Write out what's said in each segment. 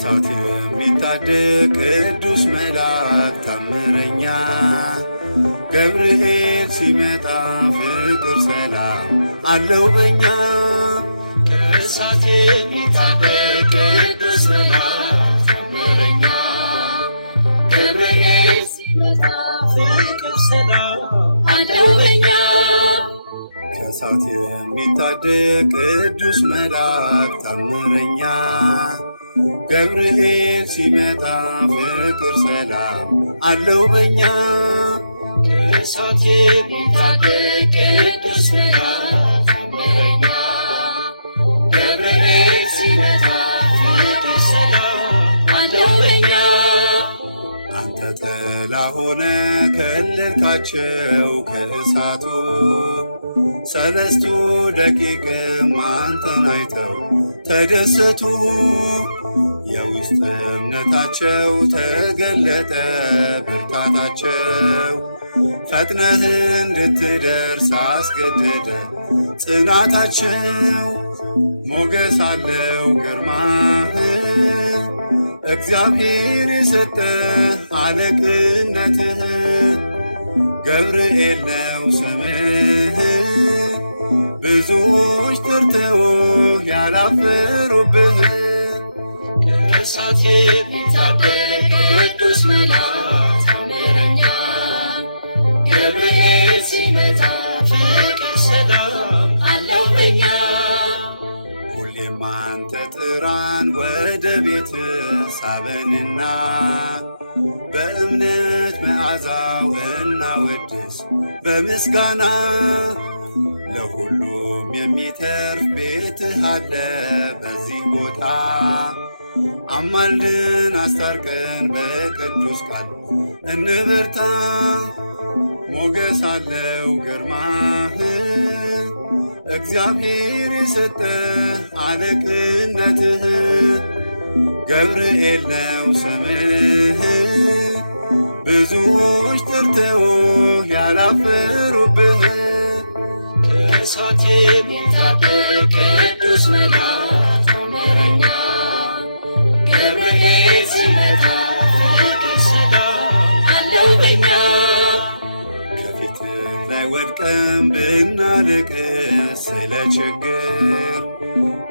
ከእሳት የሚታደግ ቅዱስ መልአክ ታምረኛ ገብርኤል ሲመጣ ፍቅር ሰላም አለው በኛ። ከእሳት የሚታደግ ቅዱስ መልአክ ታምረኛ ገብርኤል ሲመጣ ፍቅር ሰላም አለው በኛ። ከእሳት የሚታደግ ቅዱስ መልአክ ታምረኛ ገብርኤል ሲመጣ ፍቅር ሰላም አለው በኛ። ከእሳት የሚታደግ ቅዱስ መልአክ ታምረኛ ገብርኤል ሲመጣ ፍቅር ሰላም አለው በኛ። አንተ ጥላ ሆነ ከለልካቸው ከእሳቱ ሰለስቱ ደቂቅም አንተን አይተው ተደሰቱ። የውስጥ እምነታቸው ተገለጠ ብርታታቸው ፈጥነህ እንድትደርስ አስገደደ ጽናታቸው። ሞገስ አለው ግርማህ እግዚአብሔር የሰጠ አለቅነትህ ገብርኤል ነው ስምህ ብዙዎች ጠርተው ያላፈሩብህ። ከእሳት የሚታደግ ቅዱስ መልአክ ታምረኛ ገብርኤል ሲመጣ ፍቅር ሰላም አለው በኛ። ሁሌም አንተ ጥራን ወደ ቤት ሳበንና በእምነት መዓዛው እናወድስ በምስጋና። ለሁሉም የሚተርፍ ቤትህ አለ በዚህ ቦታ አማልድን አስታርቀን በቅዱስ ቃል እንበርታ። ሞገስ አለው ግርማህ እግዚአብሔር የሰጠ አለቅነትህ ገብርኤል ነው ስምህ ብዙዎች ጠርተው ያላፈሩብህ። ከእሳት የሚታደግ ቅዱስ መልአክ ታምረኛ ገብርኤል ሲመጣ ፍቅር ሰላም አለው በኛ። ከፊትህ ላይ ወድቀን ብናለቅስ ስለ ችግር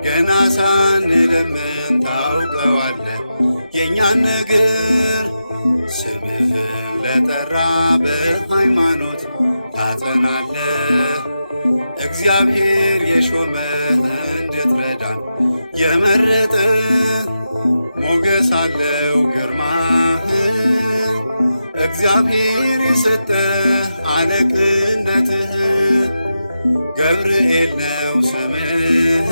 ገና ሳንለምን ታውቀዋለህ የእኛን ነገር። ስምህን ለጠራ በሃይማኖት ታጸናለህ እግዚአብሔር የሾመህ እንድትረዳን የመረጠ። ሞገስ አለው ግርማህ እግዚአብሔር የሰጠ አለቅነትህ ገብርኤል ነው ስምህ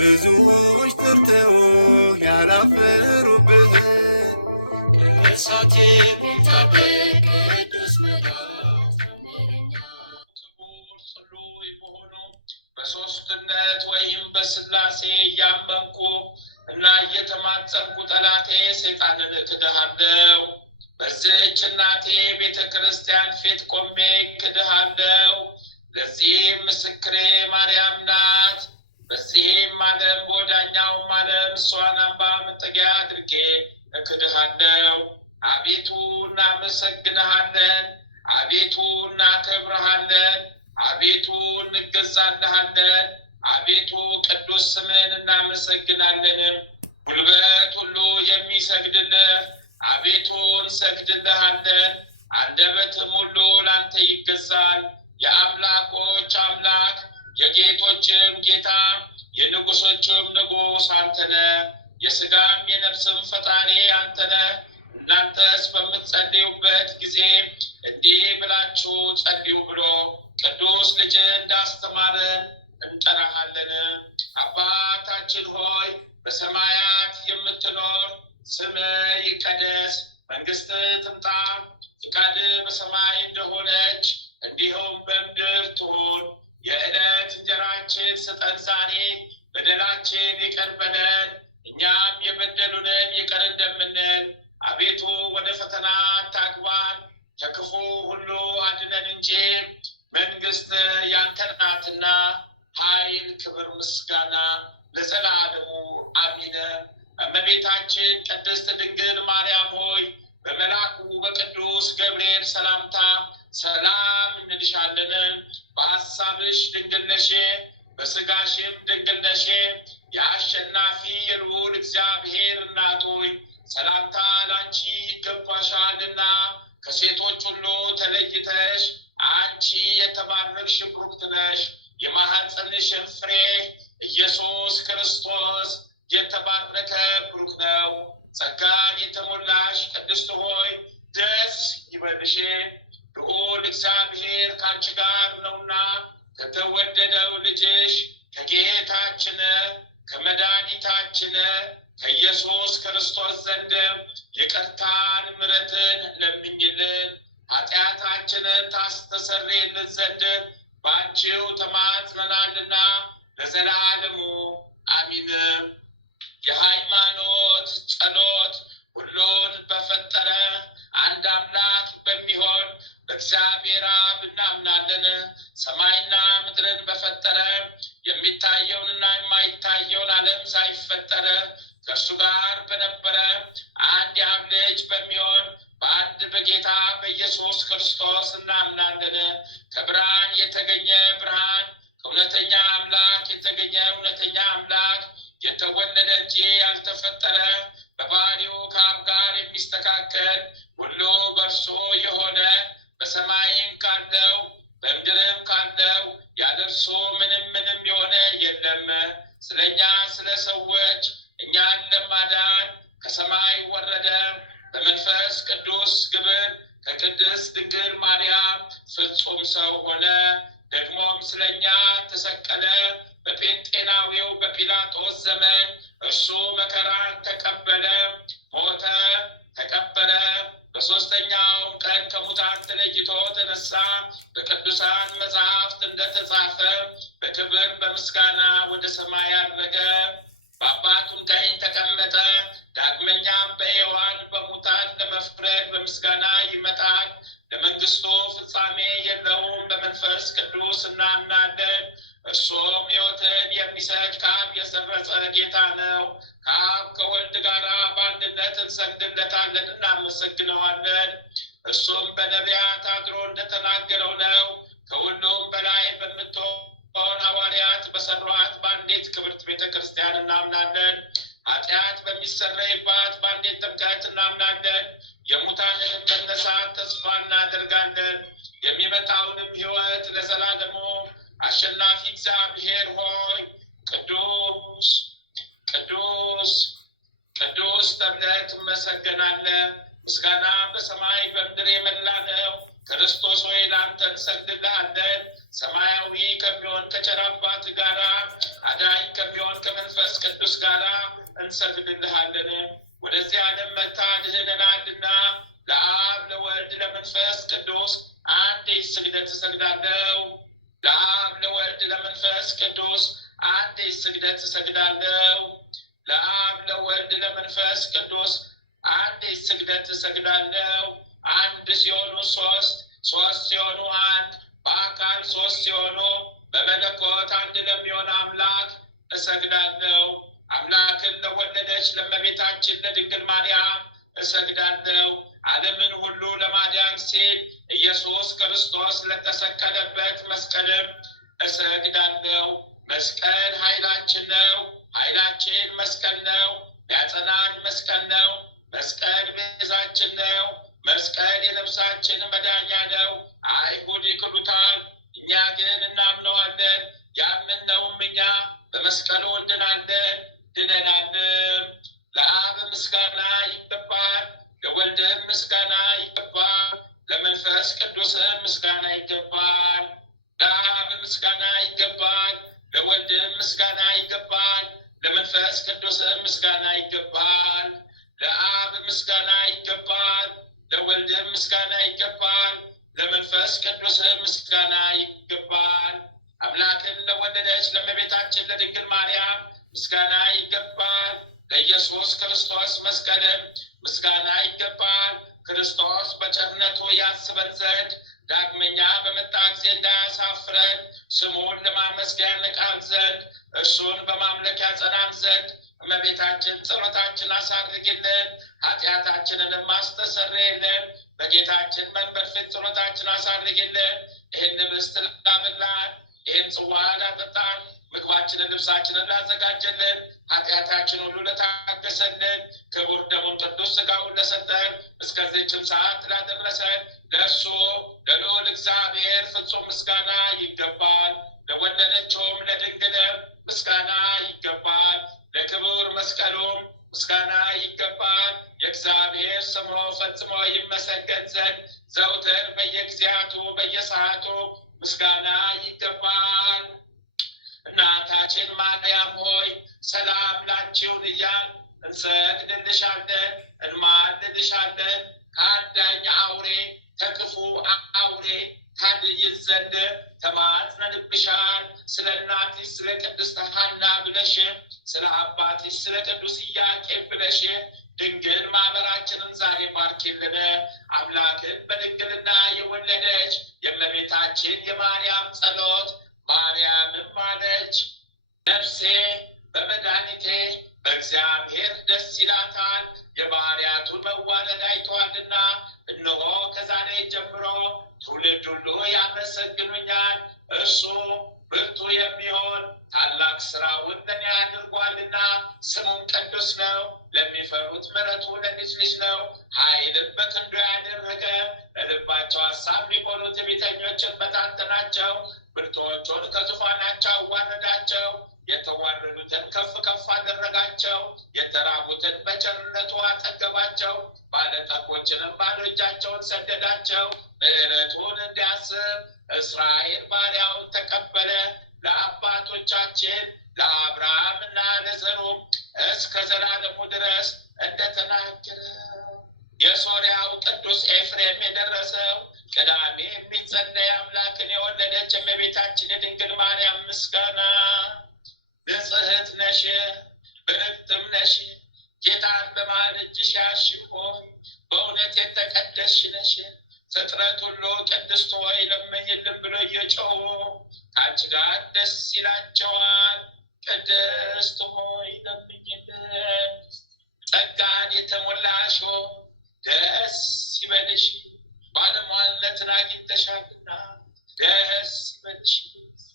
ብዙዎች ጠርተው ያላፈሩብህ። ከእሳት የሚታደግ ቅዱስ መልአክ ታምረኛ ክቡር ጽሉይ በሆነው በሦስትነት ወይም በሥላሴ እያመንኩ እና እየተማጸንኩ ጠላቴ ሰይጣንን እክድሃለሁ። በዚህች እናቴ ቤተ ክርስቲያን ፊት ቆሜ እክድሃለሁ። ለዚህም ምስክሬ ማርያም ናት። በዚህም ዓለም በወዳኛውም ዓለም እሷን አምባ መጠጊያ አድርጌ እክድሃለሁ። አቤቱ እናመሰግንሃለን፣ አቤቱ እናከብርሃለን፣ አቤቱ እንገዛልሃለን፣ አቤቱ ቅዱስ ስምን እናመሰግናለንም። ጉልበት ሁሉ የሚሰግድልህ አቤቱ እንሰግድልሃለን፣ አንደበትም ሁሉ ላንተ ይገዛል። የአምላኮች አምላክ የጌቶችም ጌታ የንጉሶችም ንጉሥ አንተነ፣ የሥጋም የነፍስም ፈጣሪ አንተነ። እናንተስ በምትጸልዩበት ጊዜ እንዲህ ብላችሁ ጸልዩ ብሎ ቅዱስ ልጅ እንዳስተማረን እንጠራሃለን። አባታችን ሆይ በሰማያት የምትኖር ስምህ ይቀደስ፣ መንግሥትህ ትምጣ፣ ፍቃድህ በሰማይ እንደሆነች እንዲሁም በምድር ትሁን። የዕለት እንጀራችን ስጠን ዛሬ፣ በደላችን ይቅር በለን እኛም የበደሉንን ይቅር እንደምንል። አቤቱ ወደ ፈተና አታግባን፣ ከክፉ ሁሉ አድነን እንጂ መንግሥት ያንተ ናትና፣ ኃይል፣ ክብር፣ ምስጋና ለዘላለሙ አሚን። እመቤታችን ቅድስት ድንግል ማርያም ሆይ በመልአኩ በቅዱስ ገብርኤል ሰላምታ ሰላም እንልሻለን። በሐሳብሽ ድንግል ነሽ፣ በሥጋሽም ድንግል ነሽ። የአሸናፊ የልዑል እግዚአብሔር እናት ሆይ ሰላምታ ላንቺ ይገባሻልና። ከሴቶች ሁሉ ተለይተሽ አንቺ የተባረክሽ ብሩክት ነሽ። የማኅፀንሽም ፍሬ ኢየሱስ ክርስቶስ የተባረከ ብሩክ ነው። ጸጋን የተሞላሽ ቅድስት ሆይ ደስ ይበልሽ፣ ልዑል እግዚአብሔር ካንቺ ጋር ነውና ከተወደደው ልጅሽ ከጌታችን ከመድኃኒታችን ከኢየሱስ ክርስቶስ ዘንድ ይቅርታን ምሕረትን ለምኝልን፣ ኃጢአታችንን ታስተሰርይልን ዘንድ ባንቺው ተማጽነናልና ለዘላለሙ አሚን። የሃይማኖት ጸሎት። ሁሉን በፈጠረ አንድ አምላክ በሚሆን በእግዚአብሔር አብ እናምናለን። ሰማይና ምድርን በፈጠረ የሚታየውንና የማይታየውን ዓለም ሳይፈጠር ከእርሱ ጋር በነበረ አንድ የአብ ልጅ በሚሆን በአንድ በጌታ በኢየሱስ ክርስቶስ እናምናለን። ከብርሃን የተገኘ ብርሃን፣ ከእውነተኛ አምላክ የተገኘ እውነተኛ አምላክ፣ የተወለደ እንጂ ያልተፈጠረ፣ በባህሪው ከአብ ጋር የሚስተካከል፣ ሁሉ በእርሱ የሆነ፣ በሰማይም ካለው በምድርም ካለው ያለ እርሱ ምንም የሆነ የለም። ስለኛ ስለ ሰዎች እኛን ለማዳን ከሰማይ ወረደ። በመንፈስ ቅዱስ ግብር ከቅድስት ድንግል ማርያም ፍጹም ሰው ሆነ። ደግሞም ስለኛ ተሰቀለ። በጴንጤናዊው በጲላጦስ ዘመን እርሱ መከራን ተቀበለ፣ ሞተ፣ ተቀበረ። በሦስተኛውም ቀን ከሙታን ተለይቶ ተነሳ። በቅዱሳን መጽሐፍት እንደተጻፈ በክብር በምስጋና ወደ ሰማይ አረገ። በአባቱም ቀኝ ተቀመጠ። ዳግመኛም በሕያዋን በሙታን ለመፍረድ በምስጋና ይመጣል። ለመንግሥቱ ፍጻሜ የለውም። በመንፈስ ቅዱስ እናምናለን። እርሱም ሕይወትን የሚሰጥ ከአብ የሰረጸ ጌታ ነው። ከአብ ከወልድ ጋር በአንድነት እንሰግድለታለን፣ እናመሰግነዋለን። እርሱም በነቢያት አድሮ እንደተናገረው ነው። ከሁሉም በላይ በምትሆን ሐዋርያት በሰሯት በአንዲት ክብርት ቤተ ክርስቲያን እናምናለን። ኃጢአት በሚሰረይባት በአንዲት ጥምቀት እናምናለን። የሙታንንም መነሳት ተስፋ እናደርጋለን። የሚመጣውንም ሕይወት ለዘላለሙ አሸናፊ እግዚአብሔር ሆይ ቅዱስ ቅዱስ ቅዱስ ተብለህ ትመሰገናለህ። ምስጋና በሰማይ በምድር የመላ ነው። ክርስቶስ ሆይ ለአንተ እንሰግድልሃለን። ሰማያዊ ከሚሆን ከቸር አባት ጋራ አዳኝ ከሚሆን ከመንፈስ ቅዱስ ጋራ እንሰግድልሃለን። ወደዚህ ዓለም መጥተህ አድነናልና ለአብ ለወልድ ለመንፈስ ቅዱስ አንድ ስግደት እሰግዳለሁ። ለአብ ለወልድ ለመንፈስ ቅዱስ አንድ ስግደት እሰግዳለሁ። ለአብ ለወልድ ለመንፈስ ቅዱስ አንድ ስግደት እሰግዳለሁ። አንድ ሲሆኑ ሶስት፣ ሶስት ሲሆኑ አንድ፣ በአካል ሶስት ሲሆኑ በመለኮት አንድ ለሚሆን አምላክ እሰግዳለሁ። አምላክን ለወለደች ለእመቤታችን ለድንግል ማርያም እሰግዳለሁ። ዓለምን ሁሉ ለማዳን ሲል ኢየሱስ ክርስቶስ ለተሰቀለበት መስቀልም እሰግዳለሁ። መስቀል ኃይላችን ነው። ኃይላችን መስቀል ነው። ያጸናን መስቀል ነው። መስቀል ቤዛችን ነው። መስቀል የነፍሳችን መዳኛ ነው። አይሁድ ይክዱታል፣ እኛ ግን እናምነዋለን። ያምነውም እኛ በመስቀሉ እንድናለን፣ ድነናልም። ለአብ ምስጋና ይገባል፣ ለወልድም ምስጋና ይገባል፣ ለመንፈስ ቅዱስም ምስጋና ይገባል። ለአብ ምስጋና ይገባል፣ ለወልድም ምስጋና ይገባል፣ ለመንፈስ ቅዱስም ምስጋና ይገባል። ለአብ ምስጋና ይገባል፣ ለወልድም ምስጋና ይገባል፣ ለመንፈስ ቅዱስም ምስጋና ይገባል። አምላክን ለወለደች ለእመቤታችን ለድንግል ማርያም ምስጋና ይገባል። ለኢየሱስ ክርስቶስ መስቀልም ምስጋና ይገባል። ክርስቶስ በቸርነቱ ያስበን ዘንድ ዳግመኛ በመጣ ጊዜ እንዳያሳፍረን ስሙን ለማመስገን ቃል ዘንድ እርሱን በማምለክ ያጸናን ዘንድ እመቤታችን ጸሎታችን አሳርግልን፣ ኃጢአታችንንም አስተሰርይልን። በጌታችን መንበር ፊት ጸሎታችን አሳርግልን። ይህን ህብስት ላበላን፣ ይህን ጽዋ ላጠጣን፣ ምግባችንን ልብሳችንን ላዘጋጀልን፣ ኃጢአታችን ሁሉ ለታገሰልን፣ ክቡር ደሙን ቅዱስ ሥጋውን ለሰጠን፣ እስከዚህችም ሰዓት ላደረሰን ለእርሱ ለልዑል እግዚአብሔር ፍጹም ምስጋና ይገባል። ለወለደችውም ለድንግልም ምስጋና ይገባል። ለክቡር መስቀሉም ምስጋና ይገባል። የእግዚአብሔር ስሙ ፈጽሞ ይመሰገን ዘንድ ዘውትር በየጊዜያቱ በየሰዓቱ ምስጋና ይገባል። እናታችን ማርያም ሆይ ሰላም ላንቺውን እያል እንሰግድልሻለን፣ እንማልድልሻለን። ከአዳኝ አውሬ ከክፉ አውሬ ታድይን ዘንድ ተማጽነንብሻል። ስለ እናትሽ ስለ ቅድስት ሐና ብለሽ፣ ስለ አባትሽ ስለ ቅዱስ ኢያቄም ብለሽ ድንግል ማህበራችንን ዛሬ ባርኪልን። አምላክን በድንግልና የወለደች የእመቤታችን የማርያም ጸሎት ማርያምም አለች፣ ነፍሴ በመድኃኒቴ በእግዚአብሔር ደስ ይላታል፣ የባሕርያቱን መዋረድ አይተዋልና። እነሆ ከዛሬ ጀምሮ ትውልድ ሁሉ ያመሰግኑኛል። እርሱ ብርቱ የሚሆን ታላቅ ስራውን ለእኔ አድርጓልና። ስሙም ቅዱስ ነው፣ ለሚፈሩት ምሕረቱ ለልጅ ልጅ ነው። ኃይልን በክንዱ ያደረገ ለልባቸው ሐሳብ ሊሆኑ ትዕቢተኞችን በታተናቸው። ብርቱዎቹን ከዙፋናቸው አዋረዳቸው፣ የተዋረዱትን ከፍ ከፍ አደረጋቸው። የተራቡትን በቸርነቱ አጠገባቸው፣ ባለጠጎችንም ባዶ እጃቸውን ሰደዳቸው። ምሕረቱን እንዲያስብ እስራኤል ባሪያውን ተቀበለ። ለአባቶቻችን ለአብርሃምና ለዘሩም እስከ ዘላለሙ ድረስ እንደተናገረ የሶርያው ቅዱስ ኤፍሬም የደረሰው ቅዳሜ የሚጸለይ አምላክን የወለደች እመቤታችን የድንግል ማርያም ምስጋና። ንጽሕት ነሽ ብርክትም ነሽ፣ ጌታን በመሃል እጅሽ ያዝሽ ሆይ በእውነት የተቀደስሽ ነሽ። ፍጥረት ሁሉ ቅድስት ሆይ ለምኝልን ብሎ እየጮሁ ከአንቺ ጋር ደስ ይላቸዋል። ቅድስት ሆይ ለምኝልን። ጸጋን የተሞላሽ ሆይ ደስ ይበልሽ፣ ባለሟልነትን አግኝተሻልና ደስ ይበልሽ።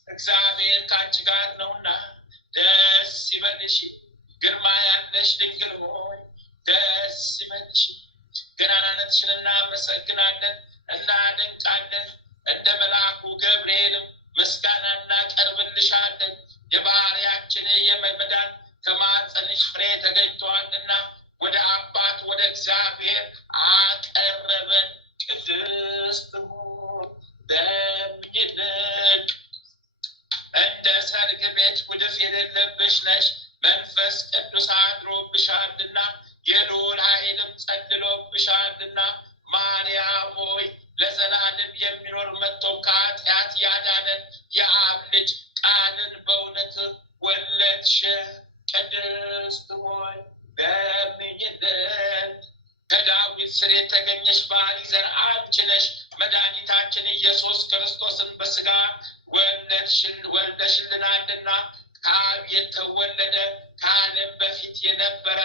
እግዚአብሔር ከአንቺ ጋር ነውና ደስ ይበልሽ። ግርማ ያለሽ ድንግል ሆይ ደስ ይበልሽ። ገናናነትሽን እናመሰግናለን እናደንቃለን። እንደ መልአኩ ገብርኤልም ምስጋና እናቀርብልሻለን። የባሕርያችን የመዳን ከማኅፀንሽ ፍሬ ተገኝተዋልና ወደ አባት ወደ እግዚአብሔር አቀረበን። ቅድስት ሆይ ለምኝልን። እንደ ሰርግ ቤት ጉድፍ የሌለብሽ ነሽ፣ መንፈስ ቅዱስ አድሮብሻልና የልዑል ኃይልም ጸልሎብሻልና። ማርያም ሆይ ለዘላለም የሚኖር መጥቶ ከኃጢአት ያዳነን የአብ ልጅ ቃልን በእውነት ወለድሽ። ቅድስት ሆይ ለምኝልን። ከዳዊት ስር የተገኘሽ ባሕሪ ዘር አንቺ ነሽ። መድኃኒታችን ኢየሱስ ክርስቶስን በሥጋ ወልደሽልናልና ከአብ የተወለደ ከዓለም በፊት የነበረ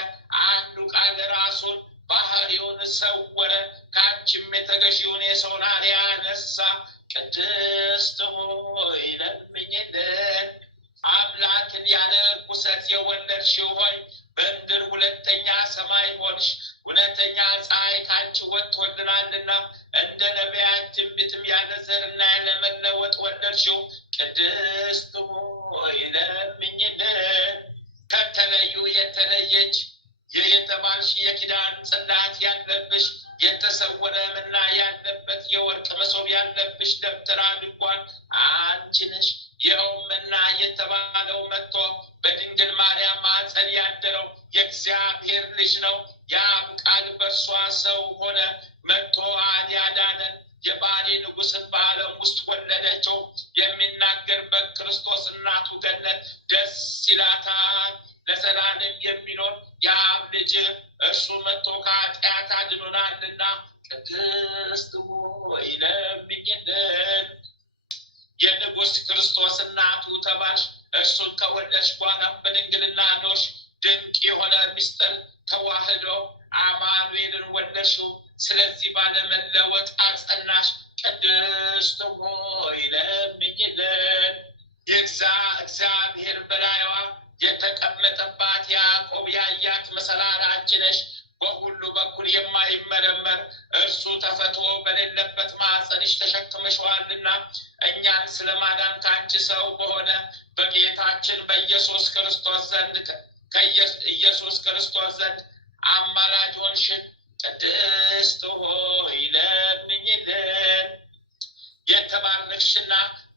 አንዱ ቃል ራሱን ባሕሪውን ሰወረ፣ ከአንቺም የተገዢውን የሰውን አርአያ አነሳ። ቅድስት ሆይ ለምኝልን። አምላክን ያለ ርኵሰት የወለድሽው ሆይ በምድር ሁለተኛ ሰማይ ሆንሽ። እውነተኛ ፀሐይ ከአንቺ ወጥቶልናልና እንደ ነቢያት ትንቢትም ያለ ዘርና ያለ መለወጥ ወለድሽው። ቅድስት ሆይ ለምኝልን። ከተለዩ የተለየች የተባልሽ የኪዳን ጽላት ያለብሽ የተሰወረ መና ያለበት የወርቅ መሶብ ያለብሽ ደብተራ ድንኳን አንቺ ነሽ። ይኸውም መና የተባለው መጥቶ በድንግል ማርያም ማኅፀን ያደረው የእግዚአብሔር ልጅ ነው። የአብ ቃል በእርሷ ሰው ሆነ፣ መጥቶ ያዳነን። የባሕሪ ንጉሥን በዓለም ውስጥ ወለደችው። የሚናገር በክርስቶስ እናቱ ገነት ደስ ይላታል። ለዘላለም የሚኖር የአብ ልጅ እርሱ መጥቶ ከኃጢአት አድኖናልና። ቅድስት ሆይ ለምኝልን። የንጉሥ ክርስቶስ እናቱ ተባልሽ፣ እርሱን ከወለድሽ በኋላ በድንግልና ኖርሽ። ድንቅ የሆነ ምስጢር ተዋህዶ አማኑኤልን ወለድሽው። ስለዚህ ባለመለወጥ አጸናሽ። ቅድስት ሆይ ለምኝልን። እግዚአብሔር በላይዋ የተቀመጠባት ያዕቆብ ያያት መሰላል አንቺ ነሽ። በሁሉ በኩል የማይመረመር እርሱ ተፈትዎ በሌለበት ማኅፀንሽ ተሸክመሽዋልና እኛን ስለማዳን ከአንቺ ሰው በሆነ በጌታችን በኢየሱስ ክርስቶስ ዘንድ ኢየሱስ ክርስቶስ ዘንድ አማላጅ ሆንሽን። ቅድስት ሆይ ለምኝልን። የተባረክሽና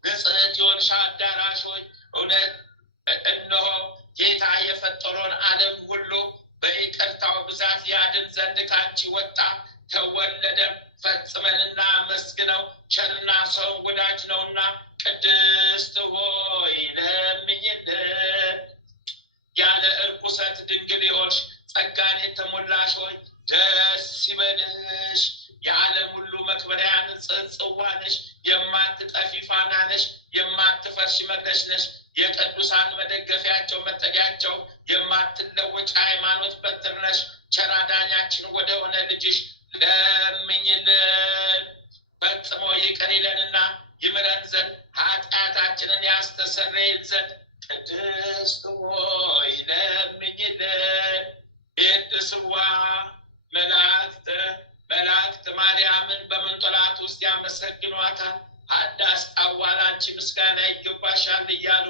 ንጽሕት የሆንሽ አዳራሽ ሆይ እውነት እነሆ ጌታ የፈጠረውን ዓለም ሁሉ በይቅርታው ብዛት ያድን ዘንድ ከአንቺ ወጣ ተወለደ። ፈጽመንና መስግነው ቸርና ሰው ወዳጅ ነውና ቅድስት ሆይ ለምኝልን። ያለ እርኩሰት ድንግል የሆንሽ ጸጋን የተሞላሽ ሆይ ደስ ይበልሽ። የዓለም ሁሉ መክበሪያ ንጽሕት ጽዋ ነሽ። የማትጠፊ ፋና ነሽ። የማትፈርሽ መቅደስ ነሽ። የቅዱሳን መደገፊያቸው መጠጊያቸው፣ የማትለወጭ ሃይማኖት በትር ነሽ። ቸር አዳኛችን ወደ ሆነ ልጅሽ ለምኝልን። ፈጽሞ ይቅር ይለንና ይምረን ዘንድ ኃጢአታችንን ያስተሰርይልን ዘንድ ቅድስት ሆይ ለምኝልን። ቅድስዋ መላእክት ማርያምን በመንጦላዕት ውስጥ ያመሰግኗታል። አዳስ ጣዋል አንቺ ምስጋና ይገባሻል እያሉ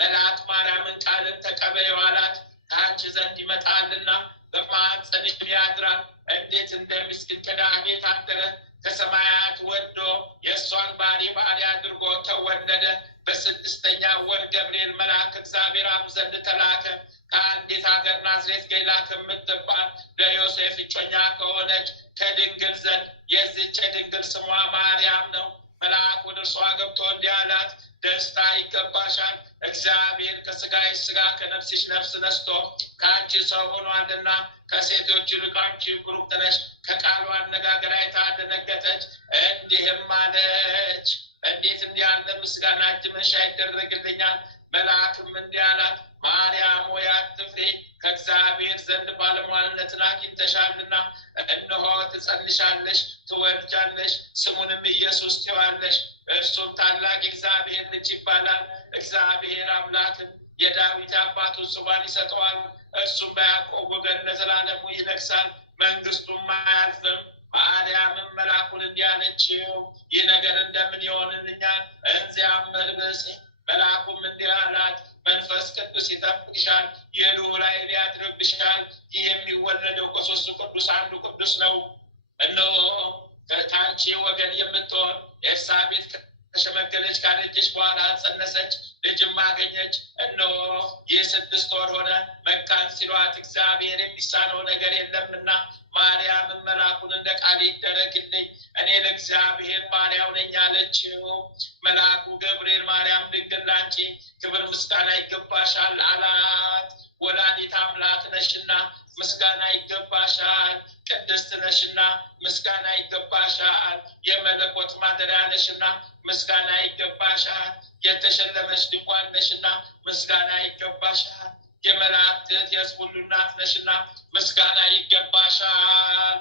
መልአክ ማርያምን ቃልን ተቀበይው አላት። ከአንቺ ዘንድ ይመጣልና በማኅፀንሽ ያድራል። እንዴት እንደምስኪን ቅዳሜ ታደረ። ከሰማያት ወርዶ የእሷን ባሪ አድርጎ ተወለደ። በስድስተኛ ወር ገብርኤል መልአክ እግዚአብሔር አብ ዘንድ ተላከ። ከአንዲት ሀገር ናዝሬት ገሊላ ከምትባል ለዮሴፍ እጮኛ ከሆነች ከድንግል ዘንድ የዚች ድንግል ስሟ ማርያም ነው። መልአክ ወደ እርሷ ገብቶ እንዲህ አላት፣ ደስታ ይገባሻል፣ እግዚአብሔር ከሥጋሽ ሥጋ ከነፍስሽ ነፍስ ነስቶ ከአንቺ ሰው ሆኗልና ከሴቶች ይልቅ አንቺ ብሩክት ነሽ። ከቃሉ አነጋገር አይታ ደነገጠች፣ እንዲህም አለች፣ እንዴት እንዲህ ያለ ምስጋና እጅ መንሻ ይደረግልኛል? መልአክም እንዲህ አላት፣ ማርያም ሆይ አትፍሪ፣ ከእግዚአብሔር ዘንድ ባለሟልነትን አግኝተሻልና እነሆ ትጸንሻለሽ፣ ትወልጃለሽ፣ ስሙንም ኢየሱስ ትዪዋለሽ። እርሱም ታላቅ እግዚአብሔር ልጅ ይባላል። እግዚአብሔር አምላክም የዳዊት አባቱን ዙፋን ይሰጠዋል። እርሱም በያዕቆብ ወገን ለዘላለሙ ይነግሣል፣ መንግሥቱም አያልፍም። ማርያምም መልአኩን እንዲህ አለችው፣ ይህ ነገር እንደምን ይሆንልኛል? እንዚያም መልበስ። መልአኩም እንዲህ አላት፣ መንፈስ ቅዱስ ይጠብቅሻል፣ የልዑል ኃይል ያድርብሻል። ይህ የሚወለደው ከሦስቱ ቅዱስ አንዱ ቅዱስ ነው። እነሆ ከአንቺ ወገን የምትሆን ኤልሳቤጥ ከሸመገለች ካረጀች በኋላ ጸነሰች፣ ልጅም አገኘች። እነሆ ይህ 6 ወር ሆነ፣ መካን ሲሏት እግዚአብሔር የሚሳነው ነገር የለምና። ማርያምን መልአኩን እንደ ቃል ይደረግልኝ፣ እኔ ለእግዚአብሔር ባሪያው ነኝ አለችው። መልአኩ ገብርኤል ማርያም ድንግል ላንቺ ክብር ምስጋና ይገባሻል አላት። ወላዲተ አምላክ ነሽና ምስጋና ይገባሻል። ቅድስት ነሽና ምስጋና ይገባሻል። የመለኮት ማደሪያ ነሽና ምስጋና ይገባሻል። የተሸለመች ድንኳን ነሽና ምስጋና ይገባሻል። የመላእክት የሕዝብ ሁሉ እናት ነሽና ምስጋና ይገባሻል።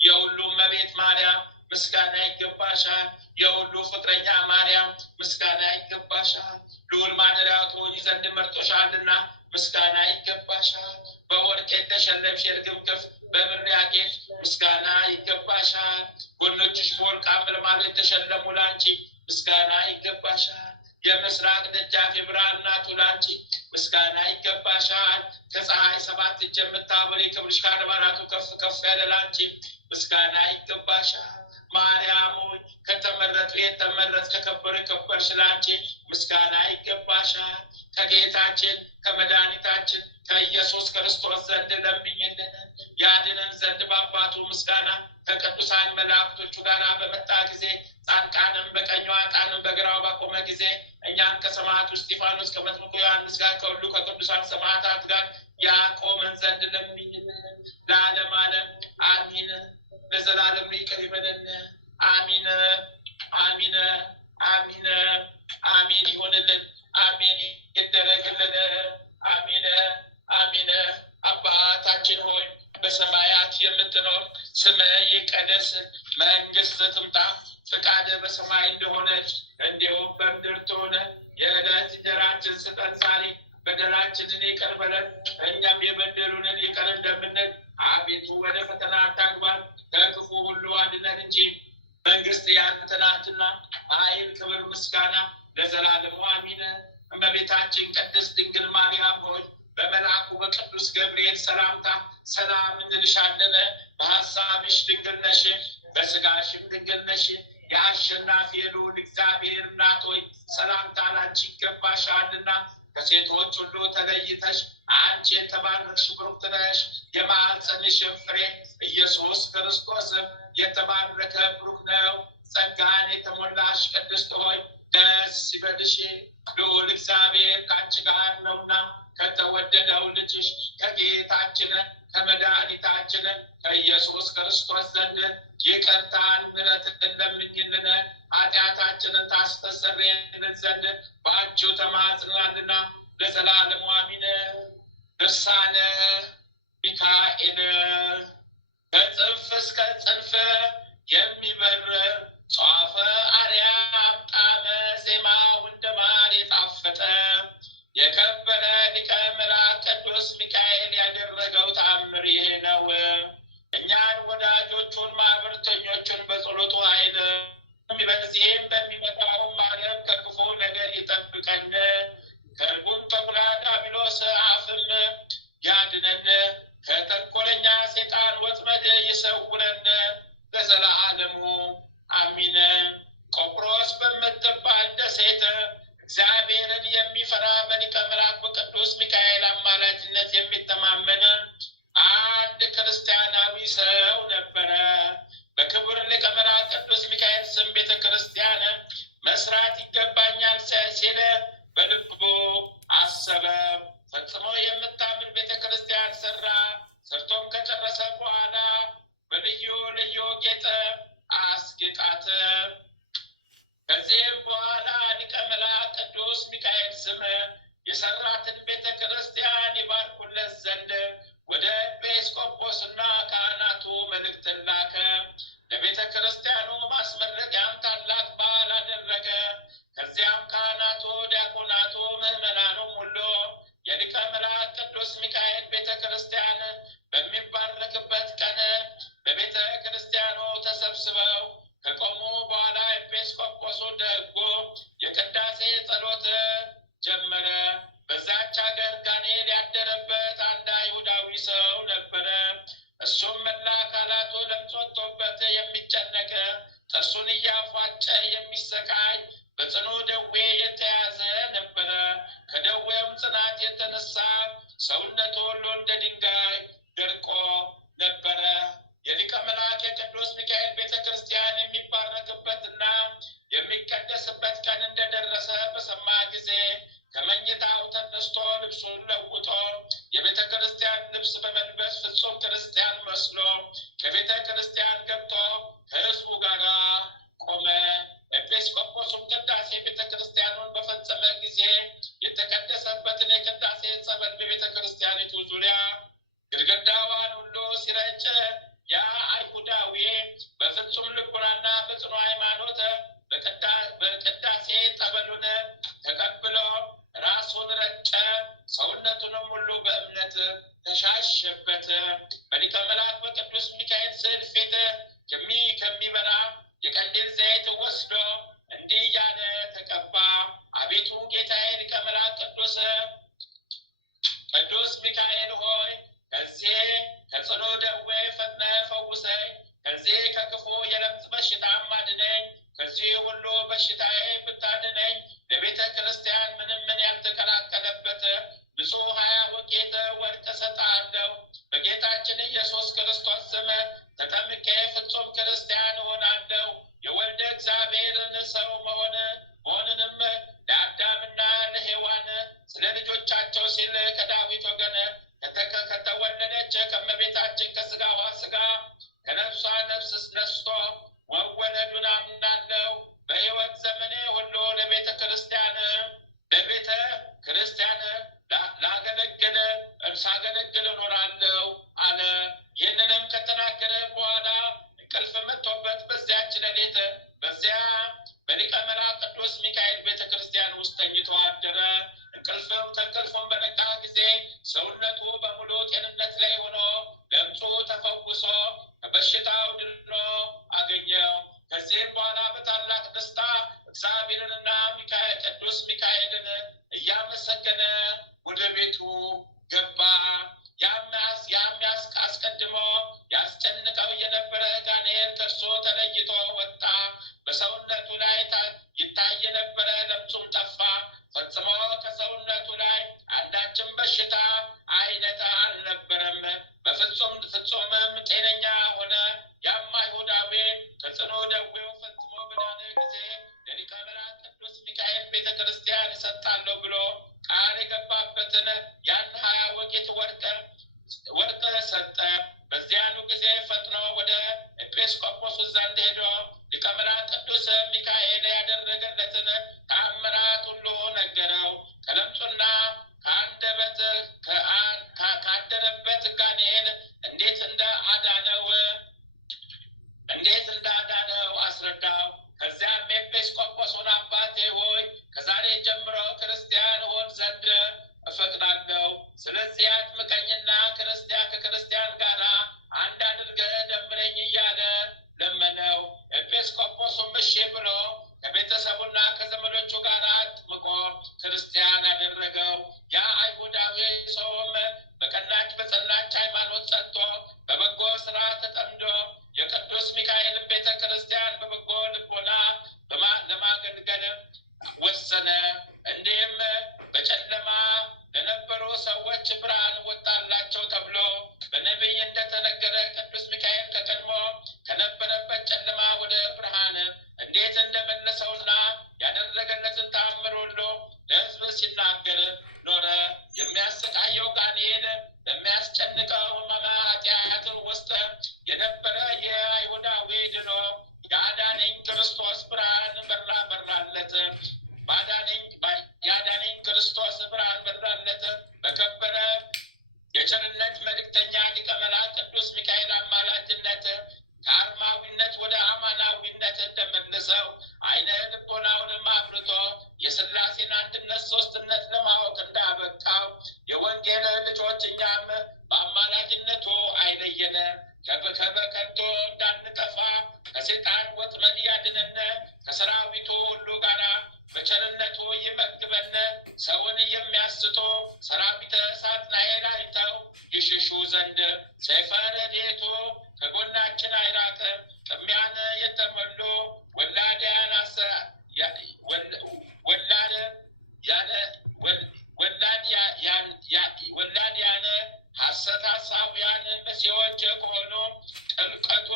የሁሉ እመቤት ማርያም ምስጋና ይገባሻል። የሁሉ ፍቅረኛ ማርያም ምስጋና ይገባሻል። ልዑል ማደሪያው ትሆኚ ዘንድ መርጦሻልና ምስጋና ይገባሻል። በወርቅ የተሸለምሽ የርግብ ክንፍ በብር ያጌጥሽ ምስጋና ይገባሻል። ጎኖችሽ በወርቅ አምልማል የተሸለሙ ላንቺ ምስጋና ይገባሻል። የምስራቅ ደጃፍ የብርሃን እናቱ ላንቺ ምስጋና ይገባሻል። ከፀሐይ 7 እጅ የምታበሪ ክብርሽ ከአድባራቱ ከፍ ከፍ ያለ ላንቺ ምስጋና ይገባሻል። ማርያም ሆይ ከተመረጡ የተመረጥሽ ከከበሩ የከበርሽ ላንቺ ምስጋና ይገባሻል። ከጌታችን ከመድኃኒታችን ከኢየሱስ ክርስቶስ ዘንድ ለምኝልን፣ ያድነን ዘንድ በአባቱ ምስጋና ከቅዱሳን መላእክቶቹ ጋር በመጣ ጊዜ ጻድቃንም በቀኙ ኃጥአንም በግራው ባቆመ ጊዜ እኛም ከሰማዕቱ እስጢፋኖስ ከመጥምቁ ዮሐንስ ጋር ከሁሉ ከቅዱሳን ሰማዕታት ጋር ያቆመን ዘንድ ለምኝልን። ለዓለም ዓለም አሚን። ለዘላለም ይቅር ይበለን። አሚን አሚን አሚን አሚን ይሆንልን። አሚን ይደረግልን። አሚን አሚን። አባታችን ሆይ በሰማያት የምትኖር ስምህ ይቀደስ፣ መንግሥትህ ትምጣ፣ ፈቃድህ በሰማይ እንደሆነች እንዲሁም በምድር ትሁን። የዕለት እንጀራችንን ስጠን ዛሬ፣ በደላችንን ይቅር በለን እኛም የበደሉንን ይቅር እንደምንል፣ አቤቱ ወደ ፈተና አታግባን ከክፉ ሁሉ አድነን እንጂ መንግሥት ያንተ ናትና፣ ኃይል፣ ክብር፣ ምስጋና ለዘላለሙ አሚን። እመቤታችን ቅድስት ድንግል ማርያም ሆይ በመልአኩ በቅዱስ ገብርኤል ሰላምታ ሰላም እንልሻለን። በሐሳብሽ ድንግል ነሽ፣ በሥጋሽም ድንግል ነሽ። የአሸናፊ ልዑል እግዚአብሔር እናት ሆይ ሰላምታ ላንቺ ይገባሻልና ከሴቶች ሁሉ ተለይተሽ አንቺ የተባረክሽ ብሩክት ነሽ። የማኅፀንሽም ፍሬ ኢየሱስ ክርስቶስ የተባረከ ብሩክ ነው። ጸጋን የተሞላሽ ቅድስት ሆይ ደስ ይበልሽ፣ ልዑል እግዚአብሔር ከአንቺ ጋር ነውና ከተወደደው ልጅሽ ከጌታችን ከመድኃኒታችን ከኢየሱስ ክርስቶስ ዘንድ ይቅርታን ምሕረትን ለምኝልን ኃጢአታችንን ታስተሰርይልን ዘንድ በአንቺው ተማጽናልና ለዘላለሙ አሚን። ድርሳነ ሚካኤል። ከጽንፍ እስከ ጽንፍ የሚበር ጧፈ አርያም ጣዕመ ዜማው እንደ ማር የጣፈጠ የከበረ ሊቀ መላእክት ቅዱስ ሚካኤል ያደረገው ተአምር ይሄ ነው። እኛን ወዳጆቹን ማኅበርተኞቹን በጸሎቱ ኃይል በዚህም በሚመጣውም ዓለም ከክፉ ነገር ይጠብቀን፣ ከርጉም ተኩላ ዲያብሎስ አፍም ያድነን፣ ከተንኰለኛ ሰይጣን ወጥመድ ይሰውረን ለዘላለሙ አሚን። ቆጵሮስ በምትባል ደሴት እግዚአብሔርን የሚፈራ በሊቀ መላእክት በቅዱስ ሚካኤል አማላጅነት የሚተማመን አንድ ክርስቲያናዊ ሰው ነበረ። በክቡር ሊቀ መላእክት ቅዱስ ሚካኤል ስም ቤተ ክርስቲያን መስራት ይገባኛል ሲል በልቡ አሰበ። ፈጽሞ የምታምር ቤተ ክርስቲያን ሰራ። ሰርቶም ከጨረሰ በኋላ በልዩ ልዩ ጌጥ አስጌጣት። ከዚህም በኋላ ሊቀ መላእክት ቅዱስ ሚካኤል ስም የሰራትን ቤተ ክርስቲያን ይባርኩለት ዘንድ ወደ ኤጲስቆጶስና ካህናቱ መልእክትን ላከ። ለቤተ ክርስቲያኑ ማስመረቂያም ታላቅ በዓል አደረገ። ከዚያም ካህናቱ፣ ዲያቆናቱ፣ ምዕመናኑም ሁሉ የሊቀ መላእክት ቅዱስ ሚካኤል ቤተ ክርስቲያን በሚባረክበት ቀን በቤተ ክርስቲያኑ ተሰብስበው ከቆሙ በኋላ ኤጲስቆጶሱ ደግሞ የቅዳሴ ጸሎት ጀመረ። በዛች ሀገር ጋኔን ያደረበት አንድ አይሁዳዊ ሰው ነበረ። እሱም መላ አካላቱ ለምጽ ወጥቶበት የሚጨነቅ ጥርሱን እያፏጨ የሚሰቃይ በጽኑ ደዌ የተያዘ ነበረ። ከደዌውም ጽናት የተነሳ ሰውነቱ ሁሉ እንደ ድንጋይ ደርቆ ነበረ። የሊቀ መላእክት የቅዱስ ሚካኤል ቤተ ክርስቲያን የሚባረክበትና የሚቀደስበት ቀን እንደደረሰ በሰማ ጊዜ ከመኝታው ተነስቶ ልብሱን ለውጦ የቤተ ክርስቲያን ልብስ በመልበስ ፍጹም ክርስቲያን መስሎ ከቤተ ክርስቲያን ገብቶ ከሕዝቡ ጋር ቆመ። ኤጲስቆጶሱም ቅዳሴ ቤተ ክርስቲያኑን በፈጸመ ጊዜ የተቀደሰበትን የቅዳሴ ጸበል በቤተ ክርስቲያኒቱ ዙሪያ ግድግዳዋን ሁሉ ሲረጭ ያ አይሁዳዊ በፍጹም ልቡናና በጽኑ ሃይማኖት በቅዳሴ ጸበሉን ተቀብሎ ራሱን ረጨ። ሰውነቱንም ሁሉ በእምነት ተሻሸበት። በሊቀ መላእክት በቅዱስ ሚካኤል ስዕል ፊት ከሚበራ የቀንዲል ዘይት ወስዶ እንዲህ እያለ ተቀባ። አቤቱ ጌታዬ ሊቀ መላእክት ቅዱስ ሚካኤል ሆይ ከዚህ ከጽኑ ደዌ ፈጥነህ ፈውሰኝ፣ ከዚህ ከክፉ የለምጽ በሽታም አድነኝ። ከዚህ ሁሉ በሽታዬ ብታድነኝ ለቤተ ክርስቲያን ምንም ያልተቀላቀለበት ንጹሕ 20 ወቄት ወርቅ እሰጥሃለሁ። በጌታችን ኢየሱስ ክርስቶስ ስም ተጠምቄ ፍጹም ክርስቲያን እሆናለሁ። የወልደ እግዚአብሔርን ሰው መሆንንም ለአዳምና ለሔዋን ስለ ልጆቻቸው ሲል ከዳዊት ወገን ከተወለደች ከእመቤታችን ከሥጋዋ ሥጋ ከነፍሷ ከእርሷ ነፍስ ነስቶ መወለዱን አምናለሁ። በሕይወት ዘመኔ ሁሉ ለቤተ ክርስቲያን ሳገለግል እኖራለሁ አለ። ይህንንም ከተናገረ በኋላ እንቅልፍ መጥቶበት በዚያች ሌሊት በዚያ በሊቀ መላእክት ቅዱስ ሚካኤል ቤተ ክርስቲያን ውስጥ ተኝቶ አደረ። ከእንቅልፉም በነቃ ጊዜ ሰውነቱ በሙሉ ጤንነት ላይ ሆኖ ለምጹ ተፈውሶ ከበሽታው ድኖ አገኘው። ከዚህም በኋላ በታላቅ ደስታ እግዚአብሔርንና ቅዱስ ሚካኤልን እያመሰገነ ወደ ቤቱ ገባ። አስቀድሞ ያስጨንቀው የነበረ ጋኔን ከእርሱ ተለይቶ ወጣ። በሰውነቱ ላይ ይታይ የነበረ ለምጹም ጠፋ። ፈጽሞ ከሰውነቱ ላይ አንዳችም በሽታ አይነት አልነበረም። ፍጹምም ጤነኛ ሆነ። ያም አይሁዳዊ ከጽኑ ደዌው ፈጽሞ በዳነ ጊዜ ለሊቀ መላእክት ቅዱስ ሚካኤል ቤተ ክርስቲያን እሰጣለሁ ብሎ ቃል የገባበትን ያን 20 ወቄት ወርቅ ሰጠ። በዚያኑ ጊዜ ፈጥኖ ወደ ኤጲስቆጶሱ ዘንድ ሄዶ ሊቀ መላእክት ቅዱስ ሚካኤል ያደረገለትን ተአምራት ሁሉ ነገረው። ከለምጹና ካደረበት ጋኔን እንዴት እንዳዳነው አስረዳው። ከዚያም ኤጲስቆጶሱን አባቴ ሆይ ከዛሬ ጀምሮ ክርስቲያን ሆን ዘንድ እፈቅዳለሁ። ስለዚህ አጥምቀኝና ከክርስቲያን ጋር አንድ አድርገህ ደምረኝ እያለ ለመነው። ኤጲስቆጶሱም እሺ ብሎ ከቤተሰቡና ከዘመዶቹ ጋር አጥምቆ ክርስቲያን አደረገው። ያ አይሁዳዊ ሰውም በቀናች በጸናች ሃይማኖት ጸንቶ በበጎ ስራ ተጠምዶ የቅዱስ ሚካኤልን ቤተ ክርስቲያን በበጎ ልቦና ለማገልገል ወሰነ። እንዲህም በጨለማ ለነበሩ ሰዎች ብርሃን ወጣላቸው ተብሎ በነቢይ እንደተነገረ ቅዱስ ሚካኤል ከቀድሞ ከነበረበት ጨለማ ወደ ብርሃን እንዴት እንደመለሰውና ያደረገለትን ተአምር ሁሉ ለሕዝብ ሲናገር ኖረ። የሚያሰቃየው ጋኔን ለሚያስጨንቀው ሕመመ ኃጢአት ውስጥ የነበረ የአይሁዳዊ ድኖ የአዳነኝ ክርስቶስ ብርሃን በራለት። ያዳነኝ ክርስቶስ ብርሃን በራለት። በከበረ የቸርነት መልእክተኛ ሊቀ መላእክት ቅዱስ ሚካኤል አማላጅነት ከአርማዊነት ወደ አማናዊነት እንደመለሰው አይነ ልቦናውንም አብርቶ የሥላሴን አንድነት ሦስትነት ለማወቅ እንዳበቃው የወንጌል ልጆች እኛም በአማላጅነቱ አይለየን። ከበከንቱ እንዳንጠፋ ከሴጣን ወጥመድ ያድነን። ከሰራዊቱ ሁሉ ጋር በቸርነቱ ይመግበን። ሰውን የሚያስቱ ሰራዊተ ሳጥናኤል አይተው ይሽሹ ዘንድ ሰይፈ ረድኤቱ ከጎናችን አይራቅ። ቅሚያን የተሞሉ ወላዲያነ ሐሰት ሐሳውያን መሲሖች ከሆኑ ጥልቀቱ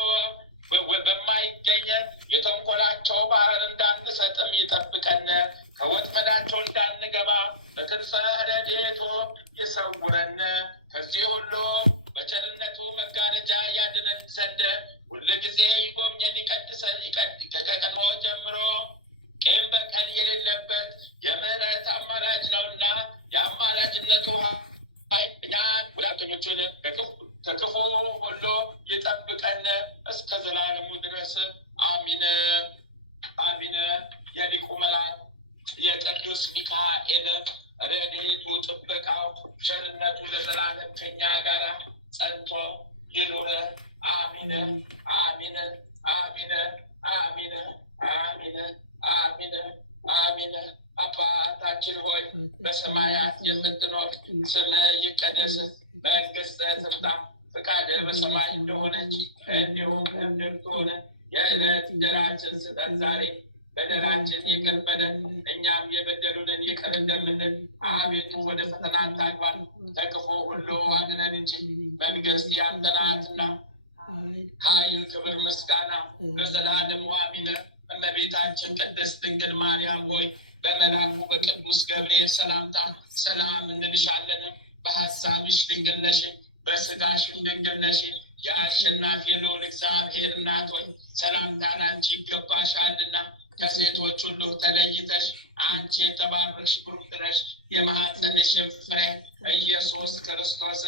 በማይገኝ የተንኮላቸው ባህር እንዳንሰጥም ይጠብቀን። ከወጥመዳቸው እንዳንገባ በክንፈ ረድኤቱ ይሰውረን። ከዚህ ሁሉ በቸርነቱ መጋረጃ ያድነን ዘንድ ሁልጊዜ ይጎብኘን ይቀድሰን። ከቀድሞ ጀምሮ ቂም በቀል የሌለበት የምሕረት አማላጅ ነውና የአማላጅነቱ እኛን ሁለተኞችን ከክፉ ሁሉ ይጠብቀን እስከ ዘላለሙ ድረስ አሚን አሚን። የሊቁ መልአክ የቅዱስ ሚካኤል ረድኤቱ ጥበቃው ቸርነቱ ለዘላለም ከኛ ጋር ጸንቶ ይኑር። አሚን አሚን አሚን አሚን አሚን አሚን አሚን። አባታችን ሆይ በሰማያት የምትኖር ስምህ ይቀደስ፣ መንግሥትህ ትምጣ፣ ፈቃድህ በሰማይ እንደሆነች እንዲሁም በምድር ትሁን። የዕለት እንጀራችንን ስጠን ዛሬ፣ በደላችን ይቅር በለን እኛም የበደሉንን ይቅር እንደምንል። አቤቱ ወደ ፈተና አታግባን፣ ከክፉ ሁሉ አድነን እንጂ መንግሥት ያንተ ናትና ኃይል፣ ክብር፣ ምስጋና ለዘላለሙ አሜን። እመቤታችን ቅድስት ድንግል ማርያም ሆይ በመልአኩ በቅዱስ ገብርኤል ሰላምታ ሰላም እንልሻለን። በሐሳብሽ ድንግል ነሽ፣ በስጋሽም ድንግል ነሽ። የአሸናፊ ልዑል እግዚአብሔር እናት ሆይ ሰላምታ ላንቺ ይገባሻልና ከሴቶች ሁሉ ተለይተሽ አንቺ የተባረክሽ ብሩክት ነሽ። የማኅፀንሽም ፍሬ ኢየሱስ ክርስቶስ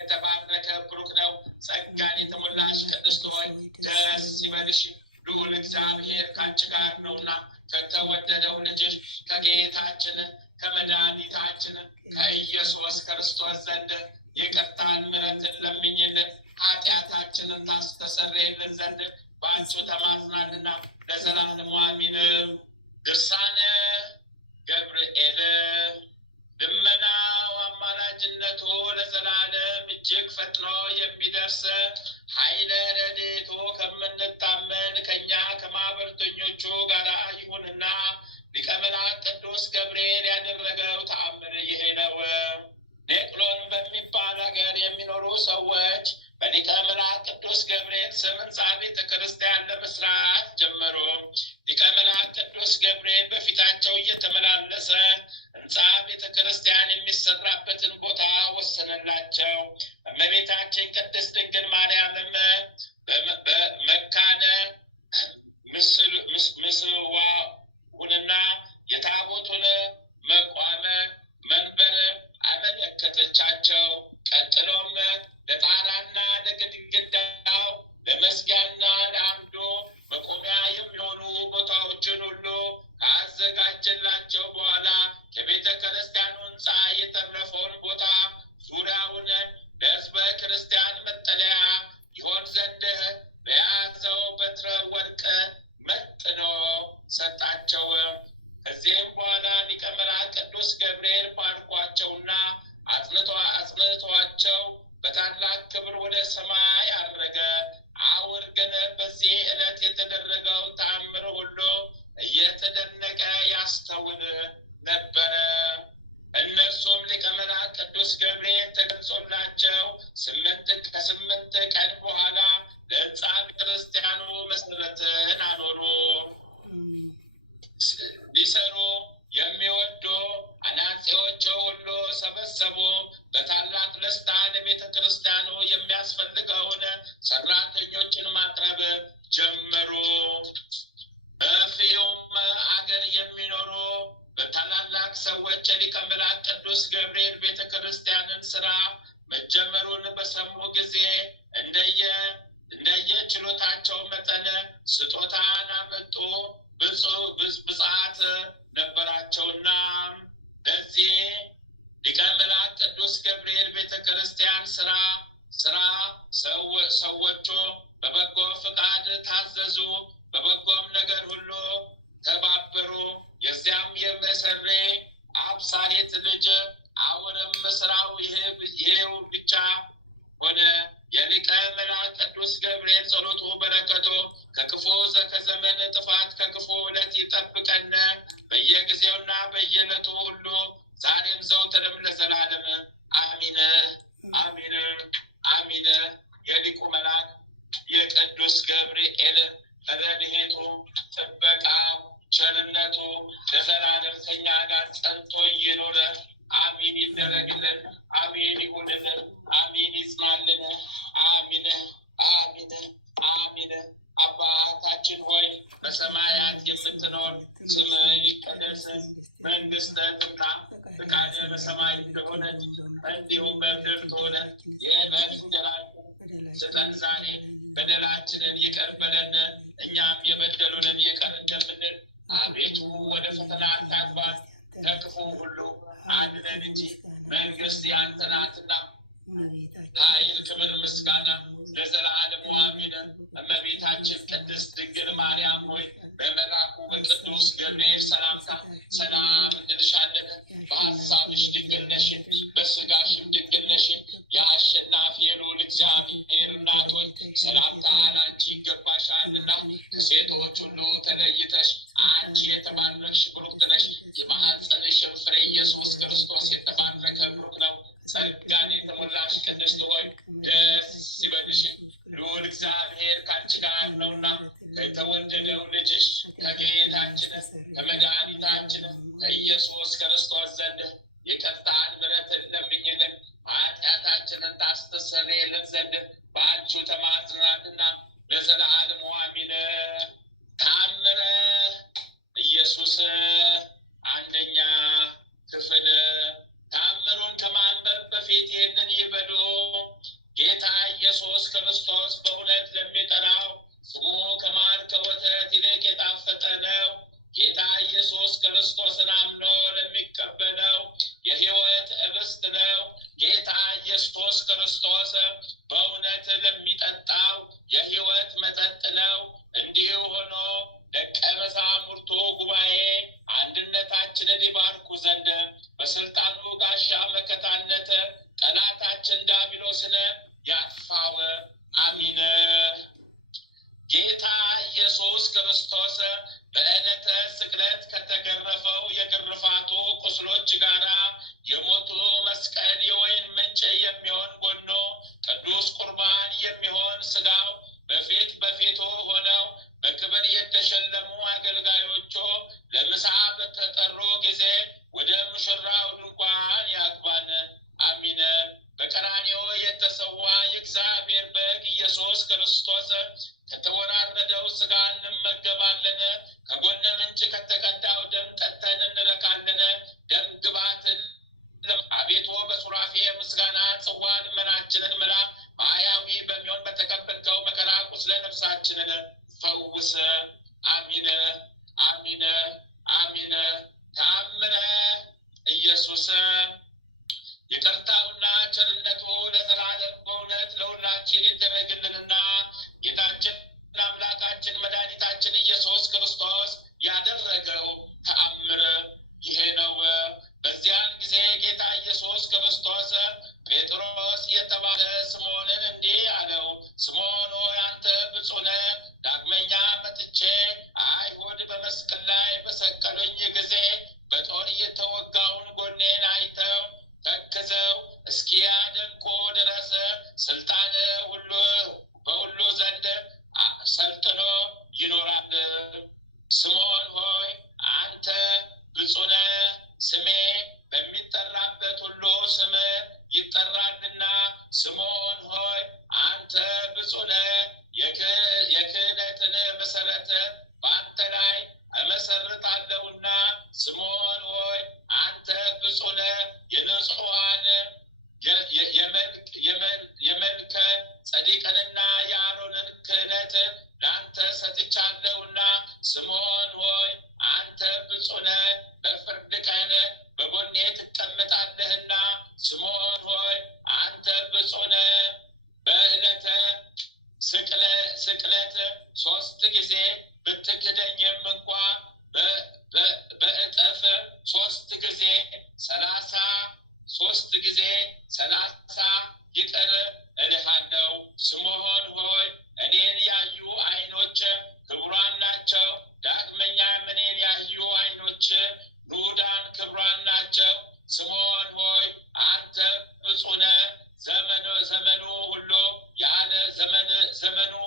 የተባረከ ብሩክ ነው። ጸጋን የተሞላሽ ቅድስት ሆይ ደስ ይበልሽ፣ ልዑል እግዚአብሔር ከአንቺ ጋር ነውና ከተወደደው ልጅሽ ከጌታችን ከመድኃኒታችን ከኢየሱስ ክርስቶስ ዘንድ ይቅርታን ምሕረትን ለምኝልን ኃጢአታችንን ታስተሰርይልን ዘንድ በአንቺ ተማጽናልና ለዘላለሙ አሜን። ድርሳነ ገብርኤል። ልመናው አማላጅነቱ ለዘላለም እጅግ ፈጥኖ የሚደርስ ኃይለ ረድኤቱ ከምንታመን ከእኛ ከማኅበርተኞቹ ጋር ይሁንና ሊቀ መላእክት ቅዱስ ገብርኤል ያደረገው ተአምር ይሄ ነው። ኔቅሎን በሚባል ሀገር የሚኖሩ ሰዎች በሊቀ መላእክት ቅዱስ ገብርኤል ስም ሕንፃ ቤተ ክርስቲያን ለመስራት ጀመሩ። ሊቀ መላእክት ቅዱስ ገብርኤል በፊታቸው እየተመላለሰ ሕንፃ ቤተ ክርስቲያን የሚሰራበትን ቦታ ወሰነላቸው። እመቤታችን ቅድስት ድንግል ማርያምም በመካነ ምስዋውንና የታቦቱን መቋመ መንበር አመለከተቻቸው። ቀጥሎም ለጣራና ለግድግዳው ለመዝጊያና ለአምዱ መቆሚያ የሚሆኑ ቦታዎችን ሁሉ ካዘጋጀላቸው በኋላ ከቤተ ክርስቲያኑ ሕንፃ የተረፈውን ቦታ ዙሪያውን ለሕዝበ ክርስቲያን መጠለያ ይሆን ዘንድ በያዘው በትረ ወርቅ መጥኖ ሰጣቸው። ከዚህም በኋላ ሊቀ መላእክት ቅዱስ ገብርኤል ባርኳቸውና አጽንቷቸው በታላቅ ክብር ወደ ሰማይ አረገ። አውር ግን በዚህ ዕለት የተደረገው ተአምር ሁሉ እየተደነቀ ያስተውል ነበረ። እነርሱም ሊቀ መላእክት ቅዱስ ገብርኤል ተገልጾላቸው ከስምንት ቀን በኋላ ለሕንፃ ክርስቲያኑ መሰረትን አኖሩ። ሊሰሩ የሚወዱ አናጺዎች ሁሉ ሰበሰቡ። በታላቅ ደስታ ለቤተ ክርስቲያኑ የሚያስፈልገውን ሰራተኞችን ማቅረብ ጀመሩ። በፍዩም አገር የሚኖሩ በታላላቅ ሰዎች የሊቀ መላእክት ቅዱስ ገብርኤል ቤተ ክርስቲያንን ስራ መጀመሩን በሰሙ ጊዜ እንደየችሎታቸው መጠን ስጦታን አመጡ። ብፅዓት ነበራቸውና ለዚህ ሊቀ መላእክት ቅዱስ ገብርኤል ቤተ ክርስቲያን ስራ ሰዎቹ በበጎ ፈቃድ ታዘዙ። በበጎም ነገር ሁሉ ተባበሩ። የዚያም የመሰሬ አብሳሬት ልጅ አውርም ስራው ይሄው ብቻ ሆነ። የሊቀ መላእክት ቅዱስ ገብርኤል ጸሎቱ በረከቱ ከክፉ ከዘመን ጥፋት ከክፉ ዕለት ይጠብቀን በየጊዜውና በየዕለቱ ሁሉ ዛሬም ዘውትርም ለዘላለም አሚን አሚን አሚን። የሊቁ መልአክ የቅዱስ ገብርኤል ረድኤቱ ጥበቃው ቸርነቱ ለዘላለም ከእኛ ጋር ጸንቶ ይኑር። አሚን ይደረግልን። አሚን ይሁንልን። አሚን ይጽናልን። አሚን አሚን አሚን። አባታችን ሆይ በሰማያት የምትኖር ስምህ ይቀደስ፣ መንግሥትህ ትምጣ፣ ፈቃድህ በሰማይ እንደሆነች እንዲሁም በምድር ትሁን። የዕለት እንጀራችንን ስጠን ዛሬ፣ በደላችንን ይቅር በለን እኛም የበደሉንን ይቅር እንደምንል፣ አቤቱ ወደ ፈተና አታግባን ከክፉ ሁሉ አድነን እንጂ መንግሥት ያንተ ናትና ኃይል፣ ክብር፣ ምስጋና ለዘላለሙ አሜን። እመቤታችን ቅድስት ድንግል ማርያም ሆይ በመልአኩ በቅዱስ ገብርኤል ሰላምታ ሰላም እንልሻለን። በሐሳብሽ ድንግል ነሽ፣ በሥጋሽም ድንግል ነሽ። የአሸናፊ የልዑል እግዚአብሔር እናት ሆይ ሰላምታ ላንቺ ይገባሻልና ከሴቶች ሁሉ ተለይተሽ አንቺ የተባረክሽ ብሩክት ነሽ። የማኅፀንሽም ፍሬ ኢየሱስ ክርስቶስ የተባረከ ብሩክ ነው። ጸጋን የተሞላሽ ቅድስት ሆይ ደስ ይበልሽ፣ ልዑል እግዚአብሔር ከአንቺ ጋር ነውና ከተወደደው ልጅሽ ከጌታችን ከመድኃኒታችን ከኢየሱስ ክርስቶስ ዘንድ ይቅርታን ምሕረትን ለምኝልን ኃጢአታችንን ታስተሰርይልን ይቅርታውና ቸርነቱ ለዘላለም በእውነት ለሁላችን ይደረግልንና ጌታችን አምላካችን መድኃኒታችን ኢየሱስ ክርስቶስ ያደረገው ተአምር ይሄ ነው። በዚያን ጊዜ ጌታ ኢየሱስ ክርስቶስ ጴጥሮስ የተባለ ስምዖንን እንዲህ አለው፣ ስምዖን ሆይ አንተ ብፁዕ ነህ፣ ዳግመኛ መጥቼ አይሁድ በመስቀል ላይ በሰቀሉኝ ጊዜ በጦር የተወጋውን ጎኔን አይተው ተክዘው እስኪያደንቁ ድረስ ስልጣን ሁሉ በሁሉ ዘንድ ሰልጥኖ ይኖራል። ስምዖን ሆይ አንተ ብፁዕ ነህ፣ ስሜ በሚጠራበት ሁሉ ስም ይጠራልና። ስምዖን ሆይ አንተ ብፁዕ ነህ፣ የክህነትን መሰረት በአንተ ላይ እመሰርታለሁና። ስምዖን ሆይ አንተ ብፁዕ ነህ፣ የንጹሐን የመልከ ጸዲቅንና የአሮንን ክህነት ለአንተ ሰጥቻለሁና። ስምዖን ሆይ አንተ ብፁዕ ነህ፣ በፍርድ ቀን በጎኔ ትቀመጣለህና። ስምዖን ሆይ አንተ ብፁዕ ነህ፣ በዕለተ ስቅለት 3 ጊዜ ብትክደኝም እንኳ በእጥፍ 3 ጊዜ 30 ይቅር እልሃለሁ። ስምዖን ሆይ እኔን ያዩ ዓይኖች ክቡራን ናቸው፣ ዳግመኛም እኔን ያዩ ዓይኖች ንዑዳን ክቡራን ናቸው። ስምዖን ሆይ አንተ ብፁዕ ነህ፣ ዘመኑ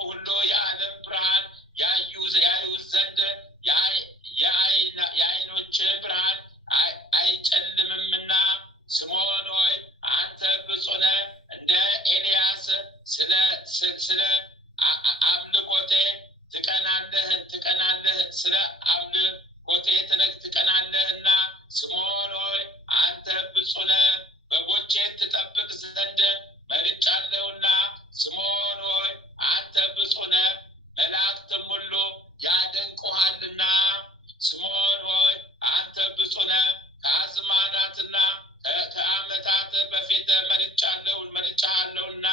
ሁሉ የዓለም ብርሃን ያዩ ዘንድ የዓይኖች ብርሃን አይጨልምምና። ስምዖን ሆይ አንተ ብፁዕ ነህ፣ እንደ ኤልያስ ስለ አምልኮቴ ትቀናለህና። ስምዖን ሆይ አንተ ብፁዕ ነህ፣ በጎቼን ትጠብቅ ዘንድ መርጫለሁና። ስምዖን ሆይ አንተ ብፁዕ ነህ፣ መላእክትም ሁሉ ያደንቁሃልና። ስምዖን ሆይ አንተ ብፁዕ ነህ፣ ከአዝማናትና ከዓመታት በፊት መርጫለሁና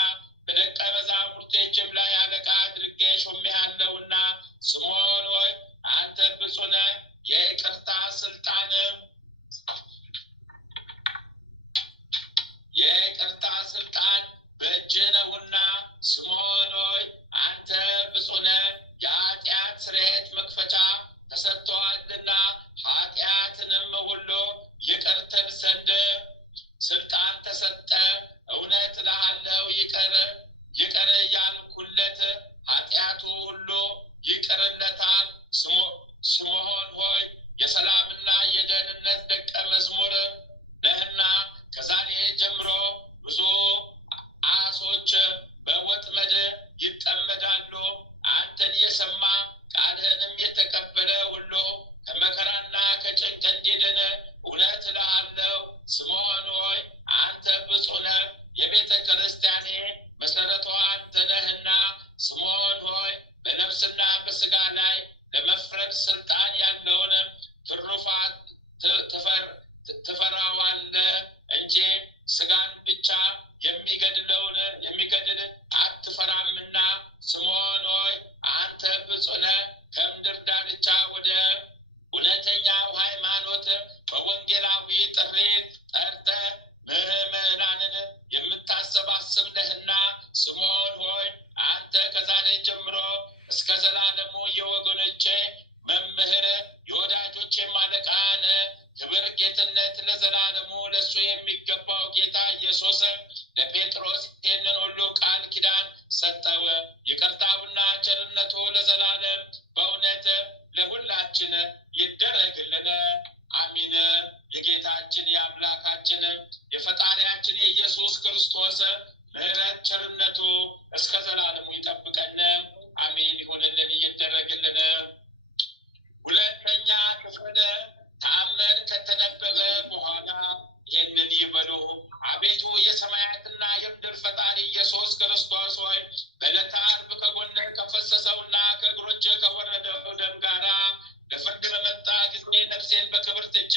በደቀ መዛሙርቶችም ላይ አለቃ አድርጌ ሾሜሃለሁና። ስምዖን ሆይ አንተ ብፁዕ ነህ፣ የይቅርታ ስልጣን በእጅህ ነውና። ስምዖን ሆይ አንተ ብፁዕ ነህ፣ የኃጢአት ስርየት መክፈቻ ተሰጥቶሃልና ኃጢአትንም ሁሉ ይቅር ትል ዘንድ ስልጣን ተሰጠ። እውነት እልሃለሁ ይቅር ያልኩለት ኃጢአቱ ሁሉ ይቅርለታል። ስምዖን ሆይ የሰላምና የደህንነት ደቀ መዝሙር ነህና ከዛሬ ጀምሮ ብዙ ዓሦች በወጥመድ ይጠመዳሉ። አንተን የሰማ ቃልህንም የተቀበለ ሁሉ ከመከራና ከጭንቅ እንዲድን እውነት እልሃለሁ። ስምዖን ሆይ አንተ ብፁዕ ነህ፣ የቤተ ክርስቲያኔ መሰረቷ አንተ ነህና። ስምዖን ሆይ በነፍስና በሥጋ ላይ ለመፍረድ ስልጣን ያለውን ትሩፋት ትፈራዋለህ እንጂ ሥጋን ብቻ የሚገድል አትፈራምና። ስምዖን ሆይ አንተ ብፁዕ ነህ፣ ከምድር ዳርቻ ወደ እውነተኛው ሃይማኖት በወንጌላዊ ጥሪ ጠርተህ ምዕመናንን የምታሰባስብ ነህና። ስምዖን ሆይ አንተ ከዛሬ ጀምሮ እስከ ዘላለሙ የወገኖቼ መምህር የወዳጆቼ አለቃ ነህ። ክብር ጌትነት ለዘላለሙ ለእሱ የሚገባው ጌታ ኢየሱስ ለጴጥሮስ ይህንን ሁሉ ቃል ኪዳን ሰጠው። ይቅርታውና ቸርነቱ ለዘላለም በእውነት ለሁላችን ይደረግልን፣ አሚን። የጌታችን የአምላካችን የፈጣሪያችን የኢየሱስ ክርስቶስ ምሕረት ቸርነቱ እስከ ዘላለሙ ይጠብቀን፣ አሜን። ይሁንልን፣ ይደረግልን። ሁለተኛ ክፍል ተአምር ከተነበበ በኋላ ይህንን ይበሉ። አቤቱ የሰማያትና የምድር ፈጣሪ ኢየሱስ ክርስቶስ ሆይ በዕለተ ዓርብ ከጎንህ ከፈሰሰውና ከእግሮች ከወረደው ደም ጋራ ለፍርድ በመጣ ጊዜ ነፍሴን በክብርት እጅ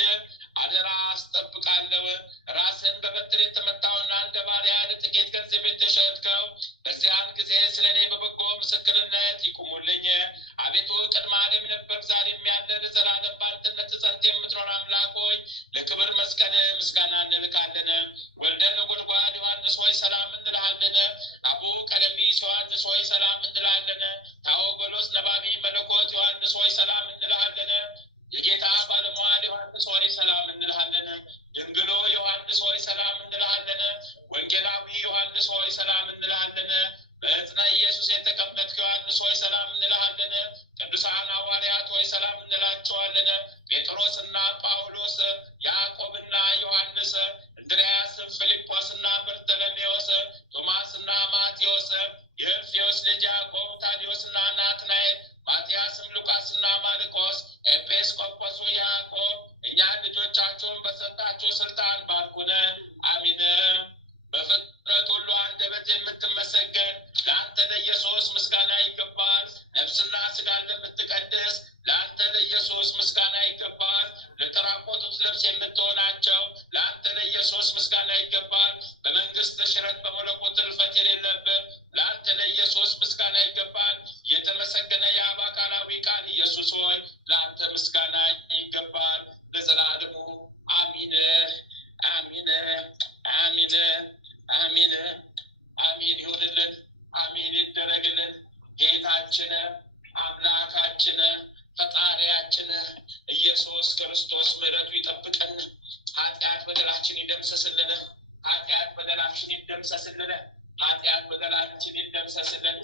አደራ አስጠብቃለሁ። ራስን በበትር የተመታውና እንደ ባሪያ ለጥቂት ገንዘብ የተሸጥከው በዚያን ጊዜ ስለ እኔ በበጎ ምስክርነት ይቁሙልኝ። አቤቱ ቅድመ ዓለም ነበር፣ ዛሬም ያለ ለዘላለም በአንድነት ጸንተህ የምትኖር አምላክ ሆይ ለክብር መስቀል ምስጋና እንልካለን። ወልደ ነጎድጓድ ዮሐንስ ሆይ ሰላም እንልሃለን። አቡ ቀለሚስ ዮሐንስ ሆይ ሰላም እንልሃለን። ታኦጎሎስ ነባቢ መለኮት ዮሐንስ ሆይ ሰላም እንልሃለን። የጌታ ባለሟል ዮሐንስ ሆይ ሰላም እንልሃለን። ድንግሎ ዮሐንስ ሆይ ሰላም እንልሃለን። ወንጌላዊ ዮሐንስ ሆይ ሰላም እንልሃለን። በዕፅነ ኢየሱስ የተቀመጥክ ዮሐንስ ሆይ ሰላም እንልሃለን። ቅዱሳን ሐዋርያት ሆይ ሰላም እንላቸዋለን። ጴጥሮስና ጳውሎስ፣ ያዕቆብና ዮሐንስ፣ እንድርያስ፣ ፊልጶስና በርተሎሜዎስ፣ ቶማስና ማቴዎስ፣ የእልፍዮስ ልጅ ያዕቆብ፣ ታዲዮስና ናትናኤል፣ ማትያስም፣ ሉቃስና ማርቆስ፣ ኤጲስቆጶሱ ያዕቆብ፣ እኛን ልጆቻችሁን በሰጣችሁ ስልጣን ባርኩን። አሚን። በፍጥረት ሁሉ አንደበት የምትመሰገን ለአንተ ለኢየሱስ ምስጋና ይገባል። ነፍስና ስጋን ለምትቀድስ ለአንተ ለኢየሱስ ምስጋና ይገባል። ለተራቆቱት ልብስ የምትሆናቸው ለአንተ ለኢየሱስ ምስጋና ይገባል። በመንግስት ሽረት በመለኮት እልፈት የሌለብን ለአንተ ለኢየሱስ ምስጋና ይገባል። የተመሰገነ የአብ አካላዊ ቃል ኢየሱስ ሆይ ለአንተ ምስጋና ይገባል ለዘላለሙ። አሚን አሚን አሚን አሚን አሚን ይሁንልን። አሚን ይደረግልን። ጌታችን አምላካችን ፈጣሪያችን ኢየሱስ ክርስቶስ ምሕረቱ ይጠብቀን። ኃጢአት በደላችን ይደምሰስልን። ኃጢአት በደላችን ይደምሰስልን። ኃጢአት በደላችን ይደምሰስልን።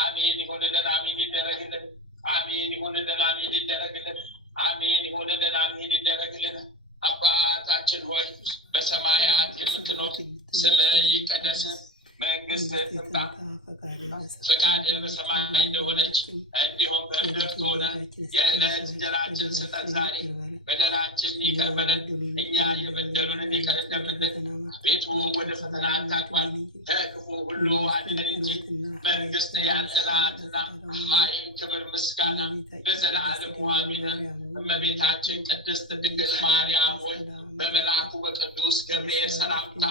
አሜን ይሁንልን። አሜን ይደረግልን። አሜን ይሁንልን። አሜን ይደረግልን። አሜን ይሁንልን። አሜን ይደረግልን። አባታችን ሆይ በሰማያት የምትኖር ስምህ ይቀደስ፣ መንግስትህ ትምጣ፣ ፈቃድህ በሰማይ እንደሆነች እንዲሁም በምድር ትሁን። የዕለት እንጀራችንን ስጠን ዛሬ፣ በደላችንን ይቅር በለን እኛ የበደሉንን ይቅር እንደምንል። አቤቱ ወደ ፈተና አታግባን፣ ከክፉ ሁሉ አድነን እንጂ መንግስት ያንተ ናትና ኃይል፣ ክብር፣ ምስጋና ለዘላለሙ አሜን። እመቤታችን ቅድስት ድንግል ማርያም ሆይ በመልአኩ በቅዱስ ገብርኤል ሰላምታ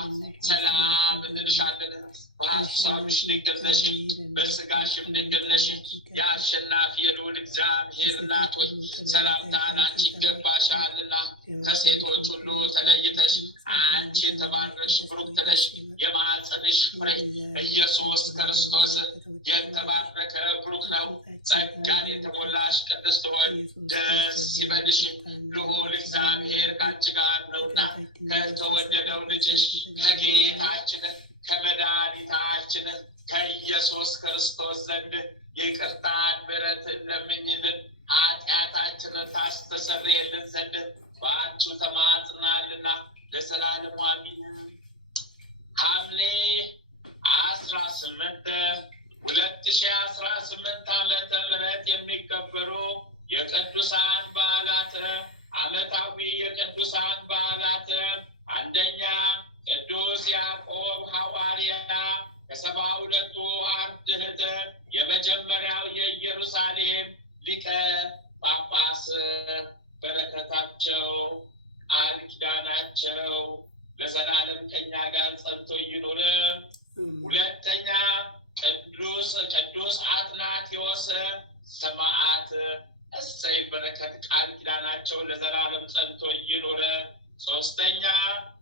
ሰላም እንልሻለን። በሐሳብሽ ድንግል ነሽ፣ በሥጋሽም ድንግል ነሽ። የአሸናፊ የልዑል እግዚአብሔር እናት ሆይ ሰላምታ ላንቺ ይገባሻልና ከሴቶች ሁሉ ተለይተሽ አንቺ የተባረክሽ ብሩክት ነሽ። የማኅፀንሽ ፍሬ ኢየሱስ ክርስቶስ የተባረከ ብሩክ ነው። ጸጋን የተሞላሽ ቅድስት ሆይ ደስ ይበልሽ፣ ልዑል እግዚአብሔር ከአንቺ ጋር ነውና ከተወደደው ልጅሽ ከጌታችን ከመድኃኒታችን ከኢየሱስ ክርስቶስ ዘንድ ይቅርታን ምሕረትን ለምኝልን፣ ኃጢአታችንን ታስተሰርይልን ዘንድ በአንቺ ተማጽናልና ለዘላለሙ አሜን። ሐምሌ 18 2018 ዓመተ ምህረት የሚከበሩ የቅዱሳን በዓላት። ዓመታዊ የቅዱሳን በዓላት፣ አንደኛ ቅዱስ ያዕቆብ ሐዋርያ ከ72ቱ አርድእት የመጀመሪያው የኢየሩሳሌም ሊቀ ጳጳስ። በረከታቸው ቃል ኪዳናቸው ለዘላለም ከኛ ጋር ጸንቶ ይኑር። ሁለተኛ ቅዱስ አትናቴዎስ ሰማዕት። እሰይ በረከት ቃል ኪዳናቸው ለዘላለም ጸንቶ ይኑር። ሶስተኛ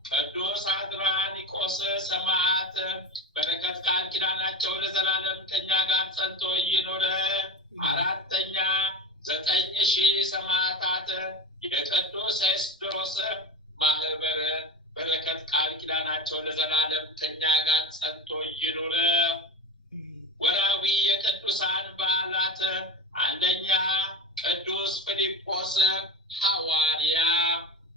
ቅዱስ አድራኒቆስ ሰማዕት። በረከት ቃል ኪዳናቸው ለዘላለም ከኛ ጋር ጸንቶ ይኑር። አራተኛ 9,000 ሰማዕታት የቅዱስ ኤስድሮስ ማህበር። በረከት ቃል ኪዳናቸው ለዘላለም ከኛ ጋር ጸንቶ ይኑር። ወራዊ የቅዱሳን በዓላት፣ አንደኛ ቅዱስ ፊልጶስ ሐዋርያ።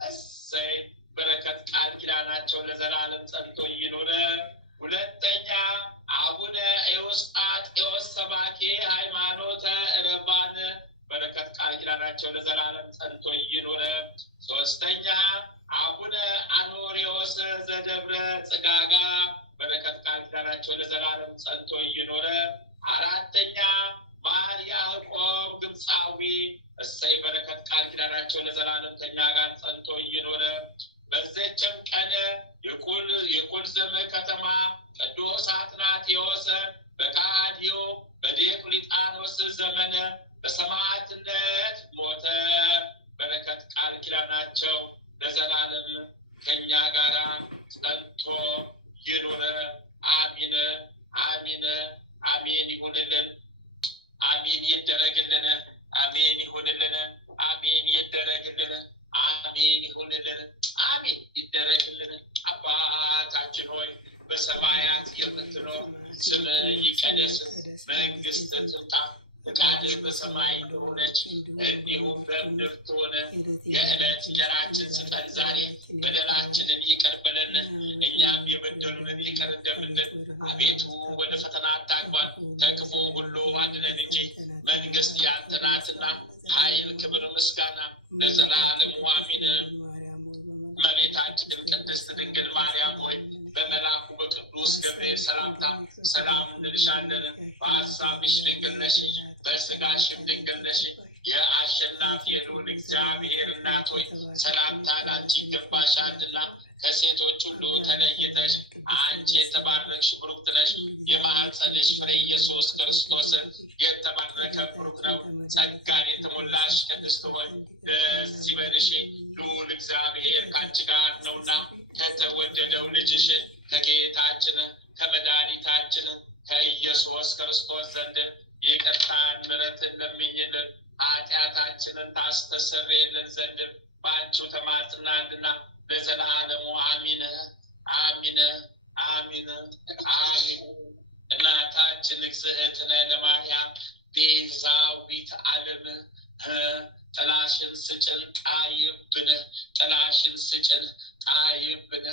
እሰይ በረከት ቃል ኪዳናቸው ለዘላለም ጸንቶ ይኑር። ሁለተኛ አቡነ ኤዎስጣቴዎስ ሰባኬ ሃይማኖተ ረባን። በረከት ቃል ኪዳናቸው ለዘላለም ጸንቶ ይኑር። ሶስተኛ አቡነ አኖሪዎስ ዘደብረ ጽጋጋ። በረከት ቃል ኪዳናቸው ለዘላለም ጸንቶ ይኑር። አራተኛ ማር ያዕቆብ ግብፃዊ። እሰይ በረከት ቃል ኪዳናቸው ለዘላለም ከኛ ጋር ጸንቶ ይኑር። በዚህችም ቀን ስምህ ይቀደስ፣ መንግሥትህ ትምጣ፣ ፈቃድህ በሰማይ እንደሆነች እንዲሁም በምድር ትሁን። የዕለት እንጀራችንን ስጠን ዛሬ፣ በደላችንን ይቅር በለን እኛም የበደሉንን ይቅር እንደምንል፣ አቤቱ ወደ ፈተና አታግባን ከክፉ ሁሉ አድነን እንጂ መንግሥት ያንተ ናትና፣ ኃይል፣ ክብር፣ ምስጋና ለዘላለሙ አሜን። እመቤታችን ቅድስት ድንግል ማርያም ሆይ በመልአኩ በቅዱስ ገብርኤል ሰላምታ ሰላም እንልሻለን። በሐሳብሽ ድንግል ነሽ፣ በሥጋሽም ድንግል ነሽ። የአሸናፊ የልዑል እግዚአብሔር እናት ሆይ ሰላምታ ላንቺ ይገባሻልና፣ ከሴቶች ሁሉ ተለይተሽ አንቺ የተባረክሽ ብሩክት ነሽ። የማኅፀንሽ ፍሬ ኢየሱስ ክርስቶስ የተባረከ ብሩክ ነው። ጸጋን የተሞላሽ ቅድስት ሆይ ደስ ይበልሽ፣ ልዑል እግዚአብሔር ከአንቺ ጋር ነውና ከተወደደው ልጅሽ ከጌታችን ከመድኃኒታችን ከኢየሱስ ክርስቶስ ዘንድ ይቅርታን ምሕረትን ለምኝልን ኃጢአታችንን ታስተሰርይልን ዘንድ በአንቺው ተማጽናልና ለዘላለሙ አሚን አሚን አሚን አሚን። እናታችን እግዝእትነ ለማርያም ቤዛዊት ዓለም ጥላሽን ስጭን ጣይብን፣ ጥላሽን ስጭን ጣይብን፣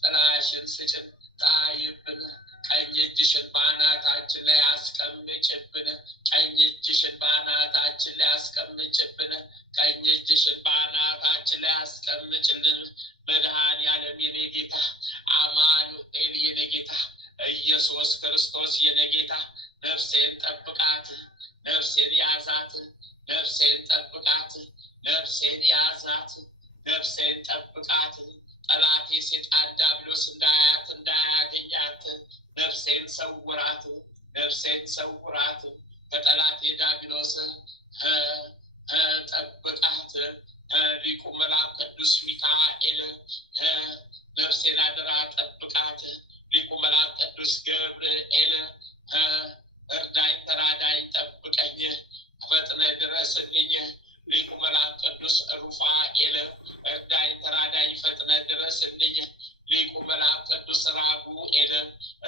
ጥላሽን ስጭን ጣይብን። ቀኝ እጅሽን በአናታችን ላይ አስቀምጭብን፣ ቀኝ እጅሽን በአናታችን ላይ አስቀምጭብን፣ ቀኝ እጅሽን በአናታችን ላይ አስቀምጭልን። መድኃኔዓለም የኔ ጌታ፣ አማኑኤል የኔ ጌታ፣ ኢየሱስ ክርስቶስ የኔ ጌታ፣ ነፍሴን ጠብቃት፣ ነፍሴን ያዛት፣ ነፍሴን ጠብቃት፣ ነፍሴን ያዛት፣ ነፍሴን ጠብቃት። ጠላቴ ሴጣን ዲያብሎስ እንዳያት እንዳያገኛት ነፍሴን ሰውራት፣ ነፍሴን ሰውራት። ከጠላቴ ዲያብሎስ ጠብቃት። ሊቁ መልአክ ቅዱስ ሚካኤል ነፍሴን አደራ ጠብቃት። ሊቁ መልአክ ቅዱስ ገብርኤል እርዳኝ፣ ተራዳኝ፣ ጠብቀኝ፣ ፈጥነህ ድረስልኝ። ሊቁ መልአክ ቅዱስ ሩፋኤል እርዳኝ፣ ተራዳኝ፣ ፈጥነህ ድረስልኝ። ሊቁ መልአክ ቅዱስ ራጉኤል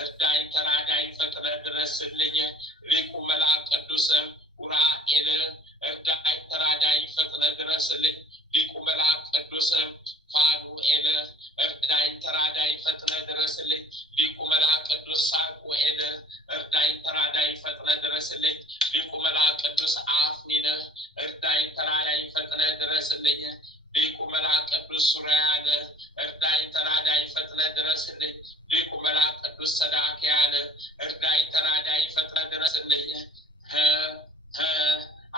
እርዳኝ፣ ተራዳኝ፣ ፈጥነህ ድረስልኝ። ሊቁ መልአክ ቅዱስ ኡራኤል እርዳኝ፣ ተራዳኝ፣ ፈጥነህ ድረስልኝ። ሊቁ መልአክ ቅዱስ ፋኑኤል እርዳኝ፣ ተራዳኝ፣ ፈጥነህ ድረስልኝ። ሊቁ መልአክ ቅዱስ ሳሙኤል እርዳኝ፣ ተራዳኝ፣ ፈጥነህ ድረስልኝ። ሊቁ መልአክ ቅዱስ አፍኒን እርዳኝ፣ ተራዳኝ፣ ፈጥነህ ድረስልኝ። ሊቁ መልአክ ቅዱስ ሱራያል እርዳኝ፣ ተራዳኝ፣ ፈጥነህ ድረስልኝ። ሊቁ መልአክ ቅዱስ ሰዳክያል እርዳኝ፣ ተራዳኝ፣ ፈጥነህ ድረስልኝ።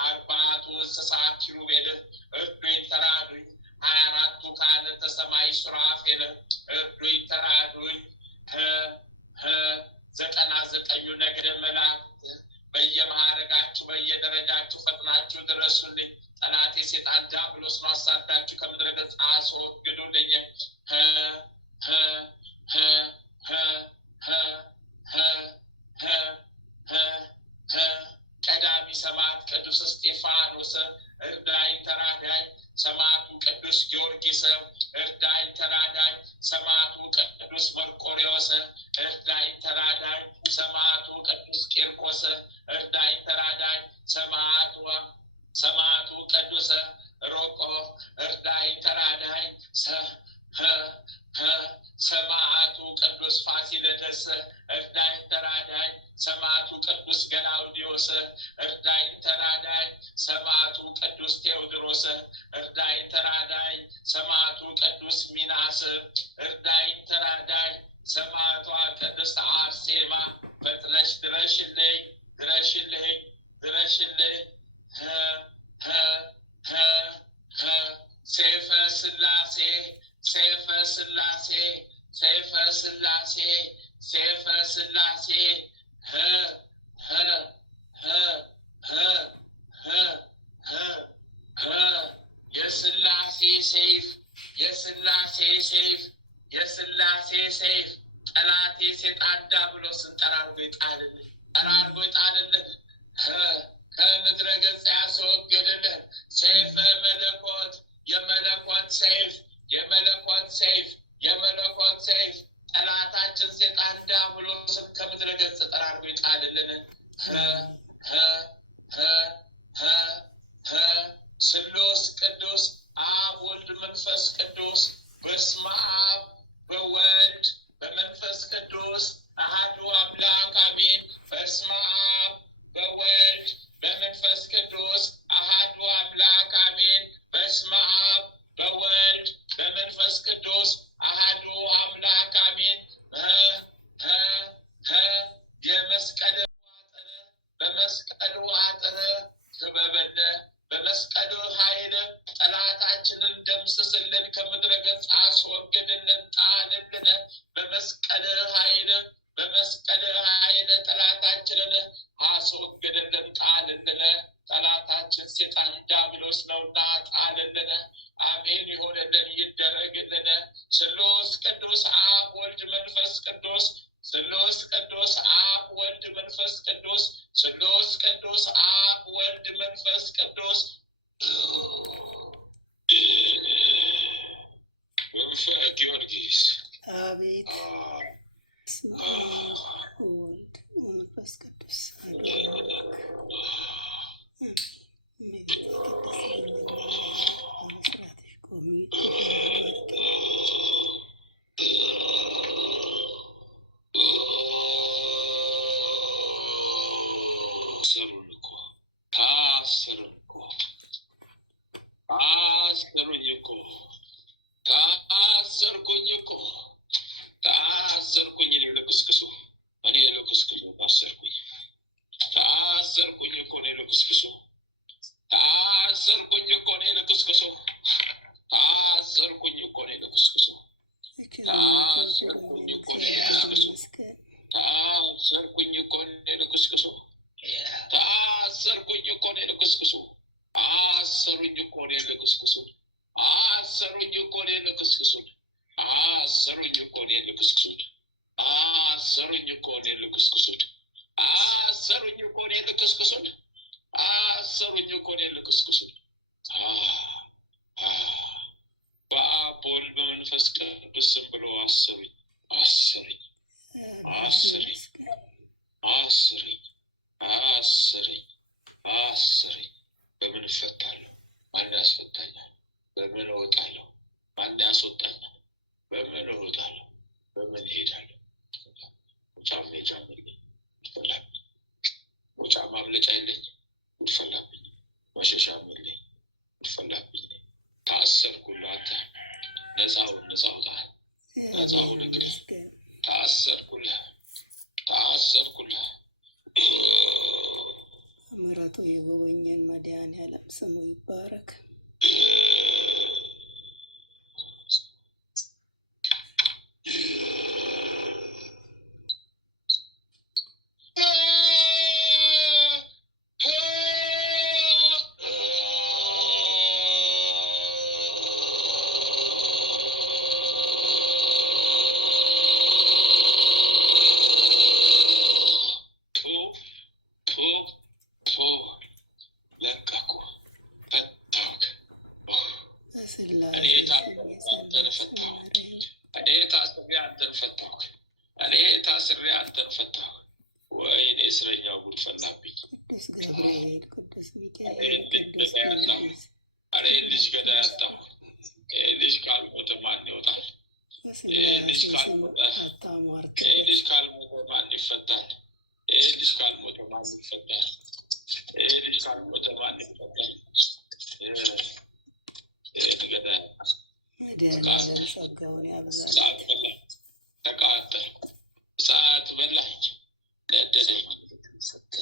አርባቱ እንስሳ ኪሩቤል እርዱኝ፣ ተራዱኝ። 24ቱ ካህናተ ሰማይ ሱራፌል እርዱኝ፣ ተራዱኝ። 99ኙ ነገደ መላእክት በየማዕረጋችሁ በየደረጃችሁ ፈጥናችሁ ድረሱልኝ። ጠላቴ ሴጣን ዲያብሎስ ነው አሳዳችሁ ከምድረ ገጽ አስወግዱልኝ። ቀዳሚ ሰማዕት ቅዱስ እስጢፋኖስ እርዳኝ፣ ተራዳኝ። ሰማዕቱ ቅዱስ ጊዮርጊስ እርዳኝ፣ ተራዳኝ። ሰማዕቱ ቅዱስ መርቆሬዎስ እርዳኝ፣ ተራዳኝ። ሰማዕቱ ቅዱስ ቂርቆስ እርዳኝ፣ ተራዳኝ። ሰማዕቱ ቅዱስ ሮቆ እርዳኝ፣ ተራዳኝ። ሰማዕቱ ቅዱስ ፋሲለደስ እርዳኝ፣ ተራዳኝ። ሰማዕቱ ቅዱስ ገላውዲዮስ እርዳኝ፣ ተራዳኝ። ሰማዕቱ ቅዱስ ቴዎድሮስ እርዳኝ፣ ተራዳኝ። ሰማዕቱ ቅዱስ ሚናስ እርዳኝ፣ ተራዳኝ። ሰማዕቷ ቅድስት አርሴማ ፈጥነሽ ድረሽልኝ፣ ድረሽልኝ፣ ድረሽልኝ። ሰይፈ ሥላሴ፣ ሰይፈ ሥላሴ፣ ሰይፈ ሥላሴ፣ ሰይፈ ሥላሴ። የሥላሴ ሰይፍ፣ የሥላሴ ሰይፍ፣ የሥላሴ ሰይፍ። ጠላቴ ሴጣን ዲያብሎስን ጠራርጎ ይጣልልን፣ ጠራርጎ ይጣልልን፣ ከምድረ ገጽ ያስወግድልን። ሰይፈ መለኮት፣ የመለኮት ሰይፍ፣ የመለኮት ሰይፍ፣ የመለኮት ሰይፍ። ጠላታችን ሴጣን ዲያብሎስን ከምድረ ገጽ ጠራርጎ ቅዱስ አብ ወልድ መንፈስ ቅዱስ ስሉስ ቅዱስ አብ ወልድ መንፈስ ቅዱስ ስሉስ ቅዱስ አብ ወልድ መንፈስ ቅዱስ መንፈስ ጊዮርጊስ አቤት በስመ አብ ወወልድ ወመንፈስ ቅዱስ አሐዱ አምላክ አሜን። እመቤቴ ቅድስት ድንግል ማርያም በምስራትሽ ቆሚ ታሰርኩኝ እኔ ልክስክሱ ታሰርኩኝ እኮ እኔ ልክስክሱ ታሰርኩኝ እኮ እኔ ልክስክሱ ታሰርኩኝ እኮ እኔ ልክስክሱ ታሰርኩኝ እኮ እኔ ልክስክሱ ታሰርኩኝ እኮ እኔ ልክስክሱ ታሰርኩኝ እኮ እኔ ልክስክሱ አሰሩኝ እኮ እኔ ልክስክሱ አሰሩኝ እኮ እኔ ልክስክሱ አሰሩኝ እኮ እኔ ልክስክሱ አሰሩኝ እኮ እኔ ልክስክሱ አሰሩኝ እኮ እኔ ልክስክሱ አሰሩኝ እኮ እኔ ልክስክሱ በአብ በወልድ በመንፈስ ቅዱስ ስም ብሎ አሰሩኝ አሰሩኝ አሰሩኝ አሰሩኝ አሰሩኝ አሰሩኝ። በምን እፈታለሁ? ማን ያስፈታኛል? በምን እወጣለሁ? ማን ያስወጣኛል? በምን እወጣለሁ? በምን እሄዳለሁ? ጫሜ ጉድፈላብኝ፣ መውጫ ማምለጫ የለኝ፣ ጉድፈላብኝ፣ መሸሻም የለኝ፣ ጉድፈላብኝ። ታሰርኩልህ አንተ ነፃ አውጣህ፣ ነፃ ሁን እንግዲህ ታሰርኩልህ። ምሕረቱ የጎበኘን መድኃኔዓለም ስሙ ይባረክ። ታስሬ አንተን ፈታሁ። ወይኔ እስረኛው ጉድ ፈላብኝ። ቅዱስ ገብርኤል፣ ቅዱስ ሚካኤል፣ ቅዱስ ጊዮርጊስ አሬ ልጅ ገዳይ አጣሁ። ልጅ ካልሞተ ማን ይወጣል? ልጅ ካልሞተ ማን ይፈታል? ልጅ ካልሞተ ማን ይፈታል? ልጅ ካልሞተ ማን ይፈታል? ገዳይ መድኃኔዓለም ጸጋውን ያብዛል። ተቃጠልኩ፣ እሳት በላኝ፣ ገደለኝ። እሳት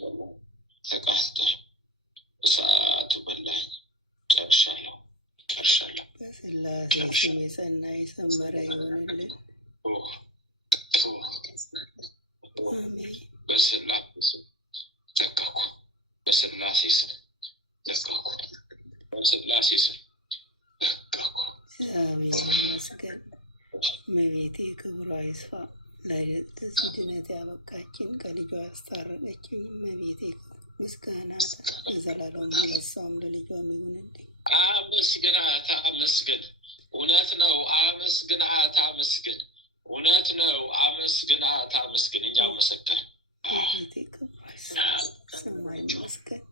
በላኝ፣ ተቃጠልኩ፣ እሳት በላኝ። ጨርሻለሁ። በሥላሴ ስም የጸና የሰመረ ይሆንልን። አሜን። በሥላሴ ስም ዘጋኩ፣ በሥላሴ ስም ዘጋኩ፣ በሥላሴ ስም ዘጋኩ። እግዚአብሔር ይመስገን። እመቤቴ ክብሯ ይስፋ። ለዚህ ድነት ያበቃችን ከልጇ ያስታረቀችኝ እመቤቴ ምስጋና ለዘላለሙ ለእሷም ለልጇም ይሁንልኝ። አመስግናት፣ አመስግን። እውነት ነው። አመስግናት፣ አመስግን። እውነት ነው። አመስግናት፣ አመስግን። እኛ መሰከር እመቤቴ ክብሯ ይስፋ። ስሟ ይመስገን።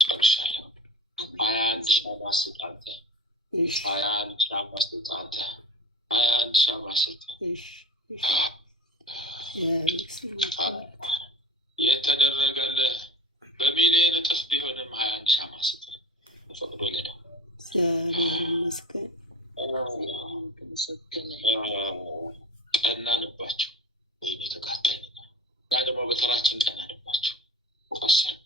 ጨርሻለሁ። ሀያ አንድ ሻማ ስጥ አንተ፣ ሀያ አንድ ሻማ ስጥ አንተ፣ ሀያ አንድ ሻማ ስጥ። የተደረገልህ በሚሊዮን እጥፍ ቢሆንም 21 ሻማ ስጥ። ፈቅዶልህ ነው። እግዚአብሔር ይመስገን። ቀናንባቸው። ወይኔ ተቃጠልን። ያ ደግሞ በተራችን ቀናንባቸው። ፈሰን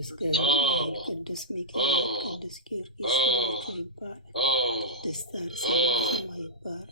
ቅዱስ ገብርኤል፣ ቅዱስ ሚካኤል፣ ቅዱስ ጊዮርጊስ ስማቸው ይባረክ። ቅድስት አርሴማ ስሟ ይባረክ።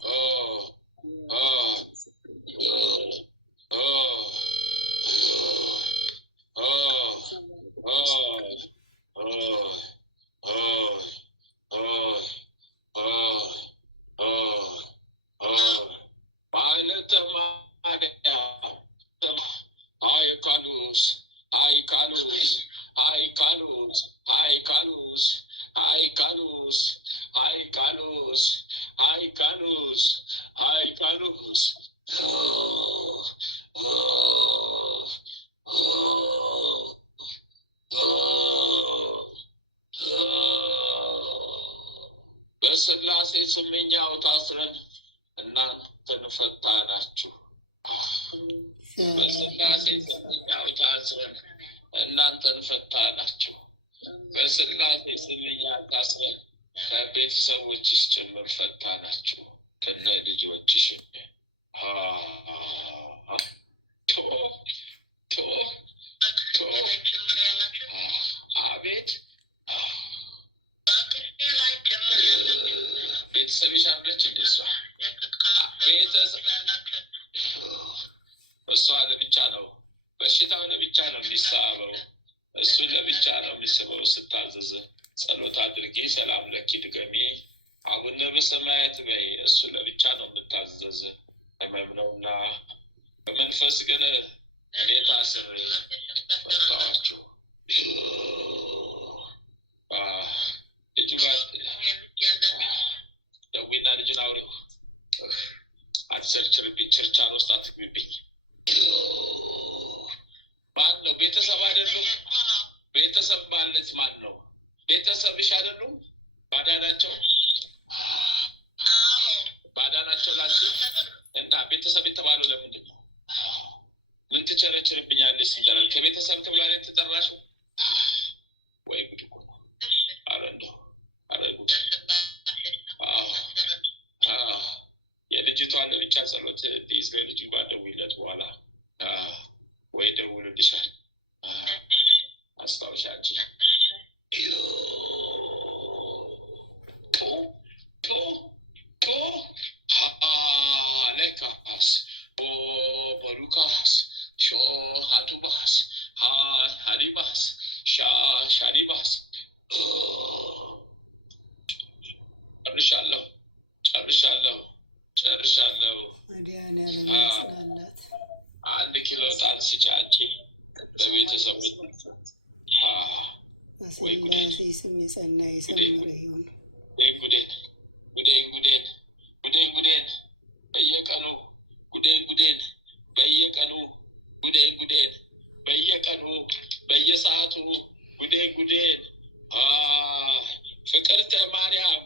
በስላሴ ስመኛው ታስረን እናንተን ፈታናችሁ። በስላሴ ስመኛው ታስረን እናንተን ፈታናችሁ። በስላሴ ስመኛው ታስረን ከቤተሰቦችሽ ጭምር ፈታናችሁ ከነ ልጆችሽ። አቤት ቤተሰብሽ አለች እንደ እሷ ለብቻ ነው በሽታው ለብቻ ነው የሚሳበው፣ እሱ ለብቻ ነው የሚስበው። ስታዘዝ ጸሎት አድርጊ፣ ሰላም ለኪ ድገሚ፣ አቡነ በሰማያት በይ። እሱ ለብቻ ነው የምታዘዝ፣ ህመም ነውና። በመንፈስ ግን እኔ ታስር ፈታዋችሁ። ልጁ ጋር ደዊና ልጁን አውሪው። አትቸርችርብኝ፣ ችርቻር ውስጥ አትግቢብኝ። ማን ነው? ቤተሰብ አይደሉም? ቤተሰብ ማለት ማን ነው? ቤተሰብሽ አይደሉም? ባዳናቸው ላችሁ እና ቤተሰብ የተባለው ለምንድን ነው? ምን ትቸረችርብኛለች? ሲጠራል ከቤተሰብ ተብላ የተጠራሽው? ወይ ጉድ እኮ ነው። አረ እንደው አረ ጉድ። የልጅቷን ለብቻ ጸሎት ዲዝ ልጅ ባደውይለት በኋላ ወይ ደውልልሻል። አስታውሻች ለካስ በሉካስ ሾ ሀቱባስ ሀሊባስ ሻሊባስ ጨርሻለሁ። መድኃኒዓለም ያጽናናት። 1 ኪሎ ጣል ሲጫጭ ለቤተሰብ በስላሴ ስም የጸና የሰመረ ይሁን። ጉዴን በየቀኑ በየቀኑ በየሰዓቱ ጉዴን ፍቅርተ ማርያም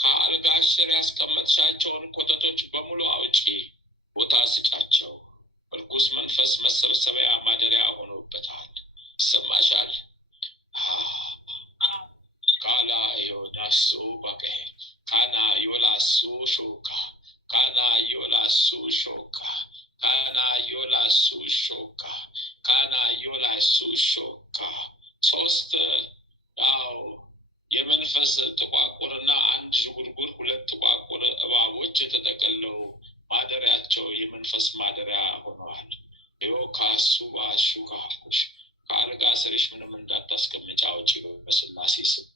ከአልጋሽ ስር ያስቀመጥሻቸውን ኮተቶች በሙሉ አውጪ፣ ቦታ ስጫቸው። እርኩስ መንፈስ መሰብሰቢያ ማደሪያ ሆኖበታል። ይሰማሻል? ካላ ዮናሱ ባቀ ካና ዮላሱ ሾካ ካና ዮላሱ ሾካ ካና ዮላሱ ሾካ ካና ዮላሱ ሾካ። 3 ያው የመንፈስ ጥቋቁርና 1 ዥጉርጉር 2 ጥቋቁር እባቦች የተጠቀለው ማደሪያቸው የመንፈስ ማደሪያ ሆነዋል። ዮካሱ ባሹካኩሽ ከአልጋ ስርሽ ምንም እንዳታስቀምጪ አውጪ በስላሴ ስም።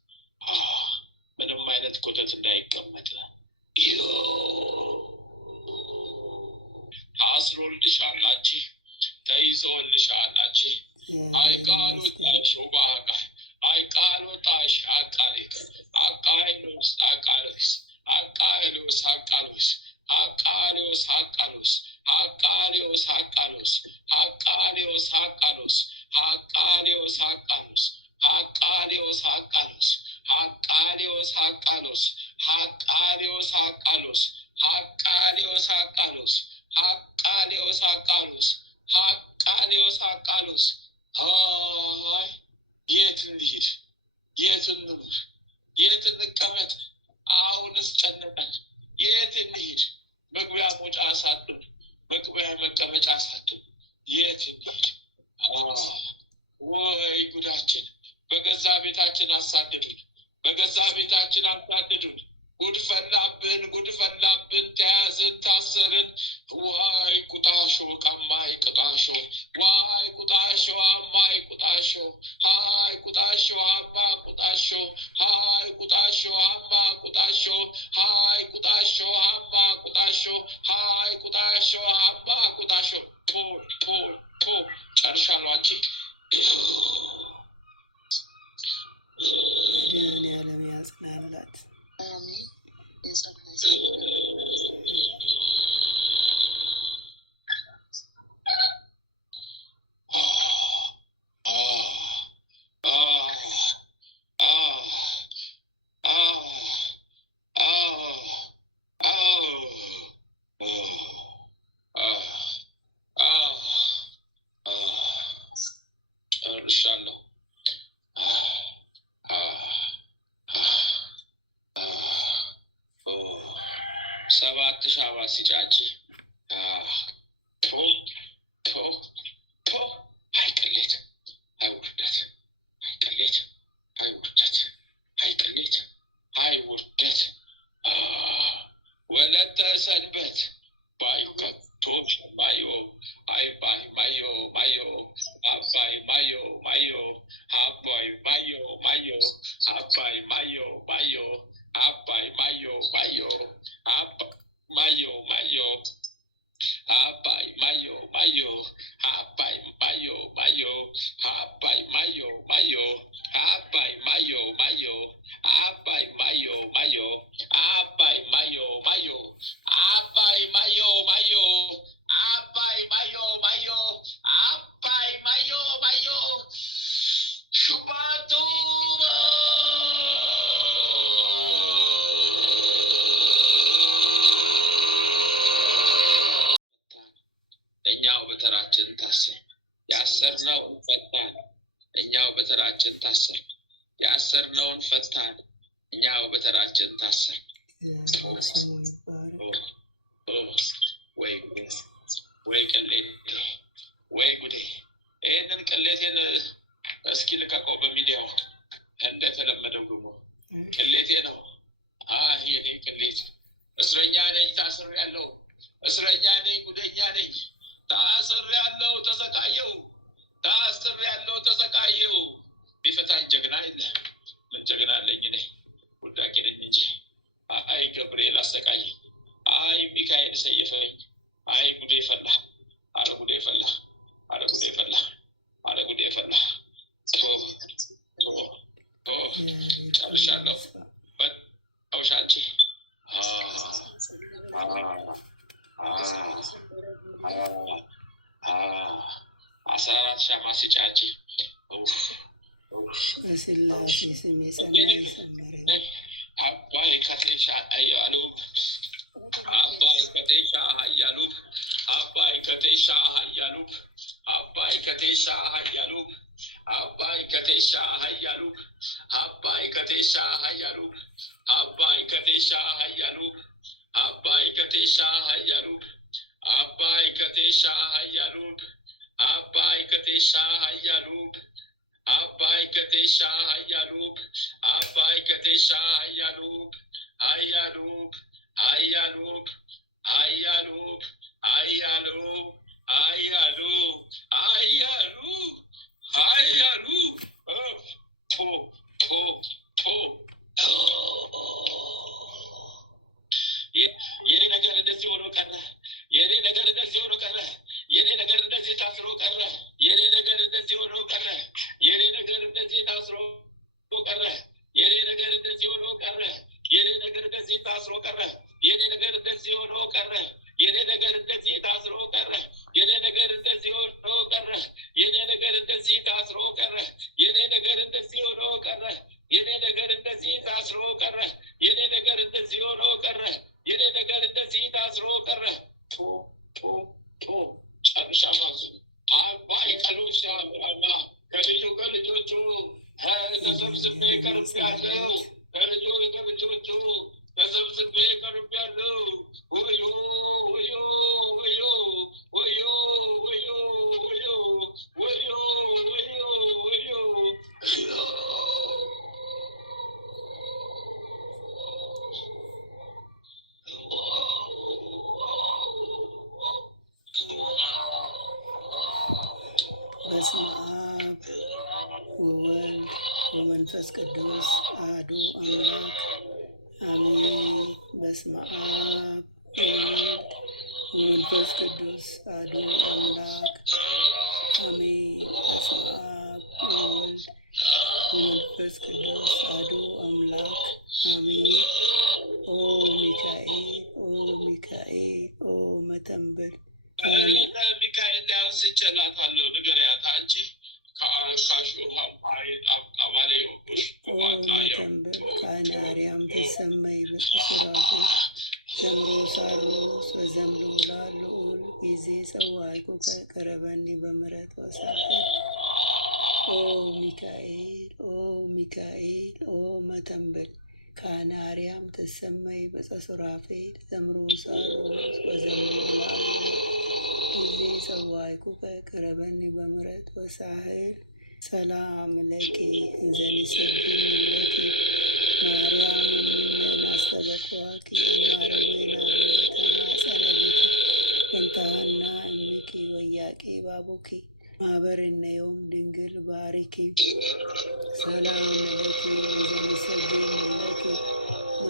ምንም አይነት ኮተት እንዳይቀመጥ። ታስሮልሻላችሁ፣ ተይዞልሻላችሁ። አይቃሎታሽ ባቃ አይቃሎታሽ አቃሌት አቃሎስ አቃሎስ አቃሎስ አቃሎስ አቃሎስ አቃሎስ አቃሎስ አቃሎስ አቃሎስ አቃሎስ አቃሎስ አቃሎስ አቃሎስ አቃሎስ አቃሎስ እንሂድ? የት እንኑር? የት እንቀመጥ? አሁንስ ጨነቀን። የት እንሂድ? መግቢያ መውጫ አሳጡን፣ መግቢያ መቀመጫ አሳጡን። የት እንሂድ? ወይ ጉዳችን! በገዛ ቤታችን አሳደዱን፣ በገዛ ቤታችን አሳደዱን። ጉድ ፈላብን፣ ጉድ ፈላብን። ተያዝን፣ ታሰርን። ዋይ ቁጣሾ ቀማይ ቁጣሾ፣ ዋይ ቁጣሾ አማይ ቁጣሾ፣ ሃይ ቁጣሾ አማ ቁጣሾ፣ ሃይ ቁጣሾ አማ ቁጣሾ፣ ሃይ ቁጣሾ አማ ቁጣሾ፣ ሃይ ቁጣሾ አማ ቁጣሾ። ፖ ፖ ፖ ጨርሻለሁ። አንቺ መድኃኒዓለም ያጽናላት። አሜን። ጨርሻለሁ። 7 ሻባ ሲጫጭ ቶ ቶ ቶ አይ ቅሌት፣ አይ ውርደት፣ አይ ቅሌት፣ አይ ውርደት፣ አይ ቅሌት፣ አይ ውርደት። ወለተ ሰንበት ባይ ከቶ ማዮ አይ ባይ ማዮ ማዮ አባይ ማዮ ማዮ አባይ ማዮ ማዮ አባይ ማዮ ማዮ አባይ ማዮ ማዮ አባይ ማዮ ማዮ አባይ ማዮ ማዮ አባይ ማዮ ማዮ አባይ ማዮ ማዮ አባይ ማዮ ማዮ አባይ ማዮ ማዮ አባይ ማዮ ማዮ አባይ ማዮ ማዮ አባይ ማዮ ማዮ አባይ ማዮ ማዮ ሹባቱ እኛው በተራችን ታሰር፣ ያሰርነውን ፈታን። እኛው በተራችን ታሰር፣ ያሰርነውን ፈታን። እኛው በተራችን ታሰር። ወይ ቅሌቴ፣ ወይ ጉዴ! ይህንን ቅሌቴን እስኪ ልቀቀው በሚዲያው። እንደተለመደው ደግሞ ቅሌቴ ነው። የኔ ቅሌት። እስረኛ ነኝ፣ ታስሬያለሁ። እስረኛ ነኝ፣ ጉደኛ ነኝ። ታስሬያለሁ፣ ተሰቃየሁ። ታስሬያለሁ፣ ተሰቃየሁ። ቢፈታኝ ጀግና የለ። ምን ጀግና አለኝ እኔ? ውዳቂ ነኝ እንጂ። አይ ገብርኤል አሰቃየኝ። አይ ሚካኤል ሰየፈኝ። አይ ጉዴ ፈላ፣ አረ ጉዴ ፈላ፣ አረ ጉዴ ፈላ፣ አረ ጉዴ ፈላ። ጨርሻለሁ። በቃሽ አንቺ። 14 ሻማ ሲጫጭ በስላሴ ስም የጸና የሰመረ አባይ ከቴሻ አያሉብ፣ አባይ ከቴሻ አያሉብ፣ አባይ ከቴሻ አያሉብ፣ አባይ ከቴሻ አያሉብ፣ አባይ ከቴሻ አያሉብ፣ አባይ ከቴሻ አያሉብ፣ አባይ ከቴሻ አያሉብ፣ አባይ ከቴሻ አያሉብ፣ አባይ ከቴሻ አያሉብ፣ አባይ ከቴሻ አያሉብ፣ አባይ ከቴሻ አያሉብ፣ አባይ ከቴሻ አያሉብ፣ አያሉብ፣ አያሉብ፣ አያሉብ፣ አያሉብ፣ አያሉብ፣ አያሉብ፣ አያሉብ። ቶ ቶ ቶ የኔ ነገር እንደዚህ ሆኖ ቀረ። የኔ ነገር እንደዚህ ሆኖ ቀረ። የኔ ነገር እንደዚህ ታስሮ ቀረ። የኔ ነገር እንደዚህ ሆኖ ቀረ። የኔ ነገር እንደዚህ ታስሮ ቀረ። የኔ ነገር እንደዚህ ሆኖ ቀረ። የኔ ነገር እንደዚህ ታስሮ ቀረ። የኔ ነገር እንደዚህ ሆኖ ቀረ። የኔ ነገር እንደዚህ ታስሮ ቀረ። የኔ ነገር እንደዚህ ሆኖ ቀረ። የኔ ነገር እንደዚህ ታስሮ ቀረ። የኔ ነገር እንደዚህ ሆኖ ቀረ። የኔ ነገር እንደዚህ ታስሮ ቀረ። የኔ ነገር እንደዚህ ሆኖ ቀረ። የኔ ነገር እንደዚህ ታስሮ ቀረ። ቶ ቶ ቶ ጨርሻ ማሱ አባይ ቀሉሻ ብራማ ከልጁ ከልጆቹ ቀርቤያለሁ። ከልጆቹ ተሰብስቤ ቀርቤያለሁ። ወዮ ወዮ ወዮ ወዮ ወዮ ወዮ ወዮ ወዮ ወዮ በስመ አብ ወወልድ ወመንፈስ ቅዱስ አሐዱ አምላክ አሜን። በስመ አብ ወወልድ ወመንፈስ ቅዱስ አሐዱ አምላክ አሜን። በስመ አብ ወወልድ ወመንፈስ ቅዱስ አሐዱ አምላክ አሜን። ኦ ሚካኤል ኦ ሚካኤል ኦ መተንብል ሚካኤል ያንስቼላታለሁ። ንገሪያት አንቺ ከአንካሹ ጣባሌ ተንበር ካህነ አርያም ተሰመይ በስራቱ ዘምሮ ሳሉስ በዘምሎ ላልዑል ጊዜ ጸዋይኩ ከቀረበኒ በምሕረት ወሳህል ኦ ሚካኤል ኦ ሚካኤል ኦ መተንብል ካህነ አርያም ተሰመይ በጸሱራፌል ዘምሮ ሳሉስ በዘምሎ ላልዑል ጊዜ ጸዋይኩ ከቀረበኒ በምሕረት ወሳህል ሰላም ለኪ እንዘንሰግድ ለኪ ማርያም እምነ አስተበቅዋኪ ማረዌና ተማጸነቢኪ እንታና እምኪ ወያቄ ባቡኪ ማህበርነዮም ድንግል ባሪኪ ሰላም ለኪ እንዘንሰግድ ለኪ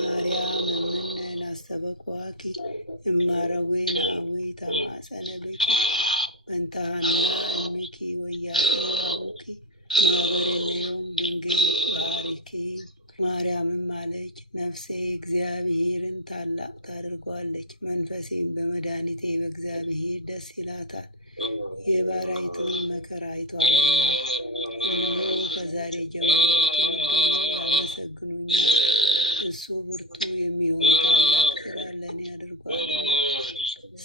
ማርያም እምነ አስተበቅዋኪ እማረዌና ተማጸነቢኪ እንታና እምኪ ወያቄ ባቡኪ ማህበርነዮም ድንግል ባሪኪ። ማርያምም አለች፣ ነፍሴ እግዚአብሔርን ታላቅ ታደርጓለች፣ መንፈሴም በመድኃኒቴ በእግዚአብሔር ደስ ይላታል፣ የባሪያይቱን መከራ አይቷልና። እነሆ ከዛሬ ጀምሮ ያመሰግኑኛል፣ እሱ ብርቱ የሚሆን ታላቅ ስራ ለእኔ አድርጓልና።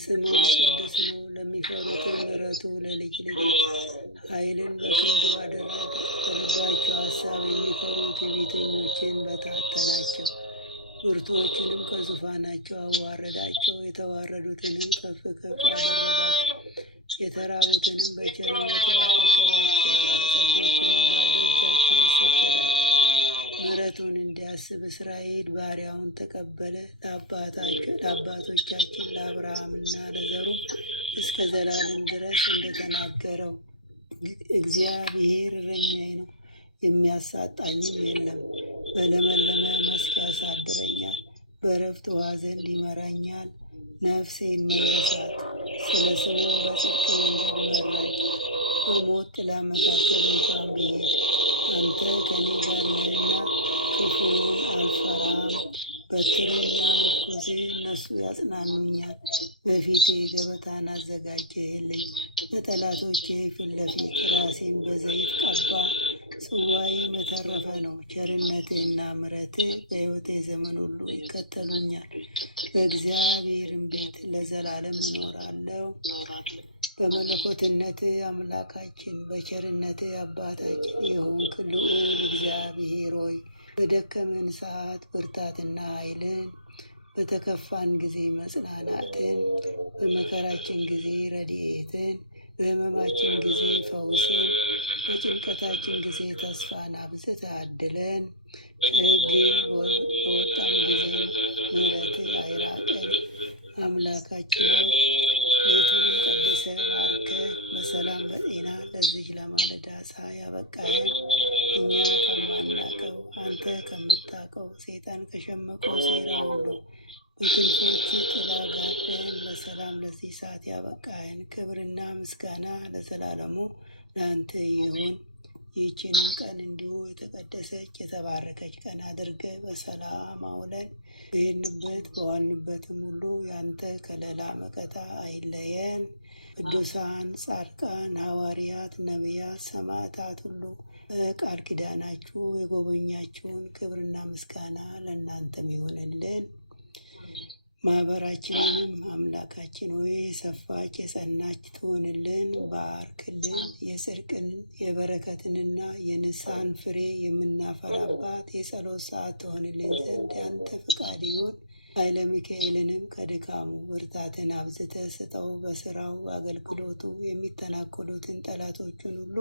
ስሙ ቅዱስ ነው፣ ለሚፈሩትን ምሕረቱ ለልጅ ልጅ ኃይልን በክንዱ አደረገ። በልባቸው ሀሳብ የሚፈሩ ትዕቢተኞችን በታተናቸው፣ ብርቱዎችንም ከዙፋናቸው አዋረዳቸው። የተዋረዱትንም ከፍ ከፍ አደረጋቸው፣ የተራቡትንም በቸርነቱ አጠገባቸው፣ ባለጠጎችንም ባዶ እጃቸውን ሰደዳቸው። ምሕረቱን እንዲያስብ እስራኤል ባሪያውን ተቀበለ። ለአባቶቻችን ለአብርሃምና ለዘሩ እስከ ዘላለም ድረስ እንደተናገረው እግዚአብሔር እረኛዬ ነው፣ የሚያሳጣኝም የለም። በለመለመ መስክ ያሳድረኛል፣ በዕረፍት ውኃ ዘንድ ይመራኛል። ነፍሴን መለሳት፣ ስለ ስሙ በጽድቅ መንገድ መራኝ። በሞት ጥላ መካከል እንኳን ብሄድ አንተ ከእኔ ጋር ነህና ክፉውን አልፈራም። በትርና ምርኩዜ እነሱ ያጽናኑኛል። በፊቴ ገበታን አዘጋጀህልኝ፣ በጠላቶቼ ፊት ለፊት ራሴን በዘይት ቀባ። ጽዋዬ የተረፈ ነው። ቸርነትህና ምሕረትህ በሕይወቴ ዘመን ሁሉ ይከተሉኛል። በእግዚአብሔርም ቤት ለዘላለም እኖራለሁ። በመለኮትነትህ አምላካችን፣ በቸርነትህ አባታችን የሆንክ ልዑል እግዚአብሔር ሆይ በደከመን ሰዓት ብርታትና ኃይልን፣ በተከፋን ጊዜ መጽናናትን፣ በመከራችን ጊዜ ረድኤትን፣ በሕመማችን ጊዜ ፈውስን፣ በጭንቀታችን ጊዜ ተስፋን አብዝተህ አድለን። ከሕግ በወጣን ጊዜ ምሕረትህ አይራቀን። አምላካችን ሆይ ሌቱንም ቀድሰህ ባርከህ በሰላም በጤና ለዚች ለማለዳ ፀሐይ ያበቃኸን እኛ ከማናውቀው አንተ ከምታውቀው ሰይጣን ከሸመቀው ሴራ ሁሉ በክንፎች ጥላ ጋርደን በሰላም ለዚህ ሰዓት ያበቃኸን ክብርና ምስጋና ለዘላለሙ ለአንተ ይሁን። ይህችንም ቀን እንዲሁ የተቀደሰች የተባረከች ቀን አድርገህ በሰላም አውለን። በሄድንበት በዋልንበትም ሁሉ ያንተ ከለላ መከታ አይለየን። ቅዱሳን ጻድቃን፣ ሐዋርያት፣ ነቢያት፣ ሰማዕታት ሁሉ በቃል ኪዳናችሁ የጎበኛችሁን ክብርና ምስጋና ለእናንተም ይሆንልን። ማህበራችንንም አምላካችን ሆይ የሰፋች የጸናች ትሆንልን፣ ባርክልን። የጽድቅን የበረከትንና የንስሐን ፍሬ የምናፈራባት የጸሎት ሰዓት ትሆንልን ዘንድ ያንተ ፈቃድ ይሁን። ኃይለ ሚካኤልንም ከድካሙ ብርታትን አብዝተ ስጠው። በስራው አገልግሎቱ የሚተናኮሉትን ጠላቶቹን ሁሉ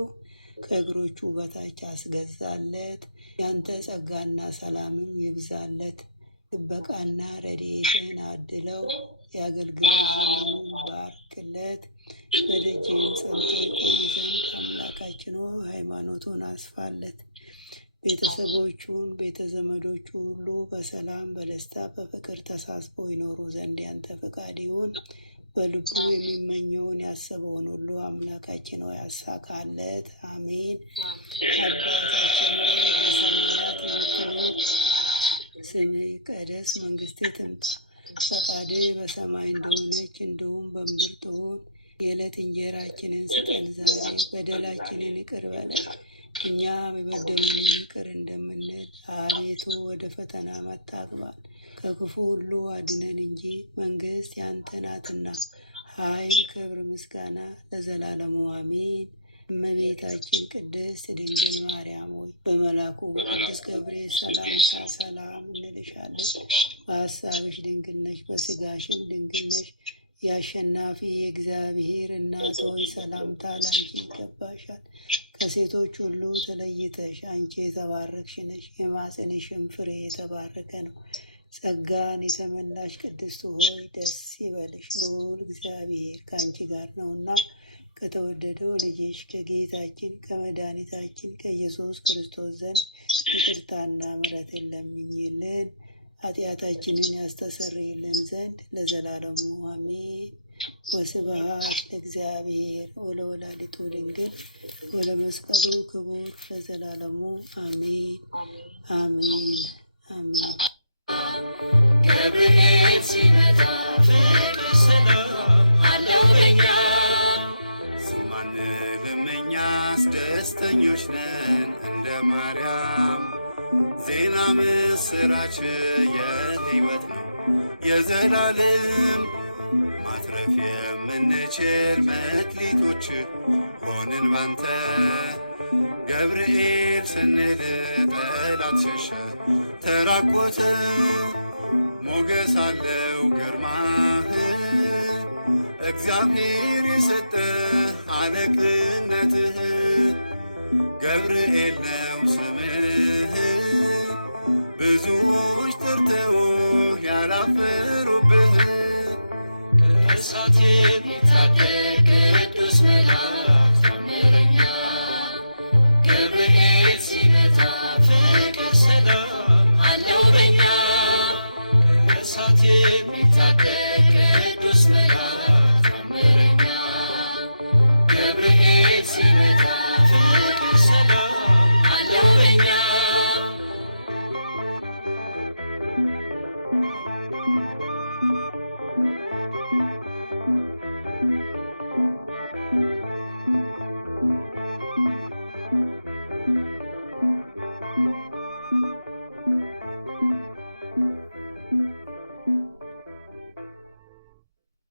ከእግሮቹ በታች አስገዛለት። ያንተ ጸጋና ሰላምም ይብዛለት። ጥበቃና ረድኤትን አድለው። የአገልግሎት ዘመኑን ባርክለት። በደጅህም ጸንቶ ይቆይ ዘንድ አምላካችን ሆይ ሃይማኖቱን አስፋለት። ቤተሰቦቹን ቤተ ዘመዶቹ ሁሉ በሰላም በደስታ በፍቅር ተሳስበው ይኖሩ ዘንድ ያንተ ፈቃድ ይሁን። በልቡ የሚመኘውን ያሰበውን ሁሉ አምላካችን ሆይ ያሳካለት። አሜን። አባታችን ሆይ በሰማያት የምትኖር ስምህ ይቀደስ፣ መንግስትህ ትምጣ፣ ፈቃድህ በሰማይ እንደሆነች እንዲሁም በምድር ትሁን። የዕለት እንጀራችንን ስጠን ዛሬ፣ በደላችንን ይቅር በለን እኛም የበደሉንን ይቅር እንደምንል። አቤቱ ወደ ፈተና አታግባን፣ ከክፉ ሁሉ አድነን እንጂ መንግስት ያንተ ናትና፣ ኃይል፣ ክብር፣ ምስጋና ለዘላለሙ አሜን። እመቤታችን ቅድስት ድንግል ማርያም ሆይ በመልአኩ በቅዱስ ገብርኤል ሰላምታ ሰላም እንልሻለን። በሀሳብሽ ድንግል ነሽ፣ በስጋሽም ድንግል ነሽ። የአሸናፊ የእግዚአብሔር እናት ሆይ ሰላምታ ላንቺ ይገባሻል። ከሴቶች ሁሉ ተለይተሽ አንቺ የተባረክሽ ነሽ፣ የማኅፀንሽም ፍሬ የተባረከ ነው። ጸጋን የተመላሽ ቅድስት ሆይ ደስ ይበልሽ፣ ልዑል እግዚአብሔር ከአንቺ ጋር ነውና ከተወደደው ልጅሽ ከጌታችን ከመድኃኒታችን ከኢየሱስ ክርስቶስ ዘንድ ይቅርታና ምሕረትን ለምኝልን ኃጢአታችንን ያስተሰርይልን ዘንድ ለዘላለሙ አሜን። ወስብሐት ለእግዚአብሔር ወለወላዲቱ ድንግል ወለመስቀሉ ክቡር ለዘላለሙ አሜን አሜን አሜን። ገብርኤል ሲመጣ ፍቅር ሰላም አለው በኛ። ዝም አንልም እኛስ ደስተኞች ነን እንደ ማርያም። ዜና ምስራች የሕይወት ነው የዘላለም ማትረፍ የምንችል መክሊቶች ሆንን ባንተ። ገብርኤል ስንል ጠላት ሸሸ ተራቆተ። ሞገስ አለው ግርማህ እግዚአብሔር የሰጠ አለቅነትህ። ገብርኤል ነው ስምህ ብዙዎች ጠርተው ያላፈሩብህ። ከእሳት የሚታደግ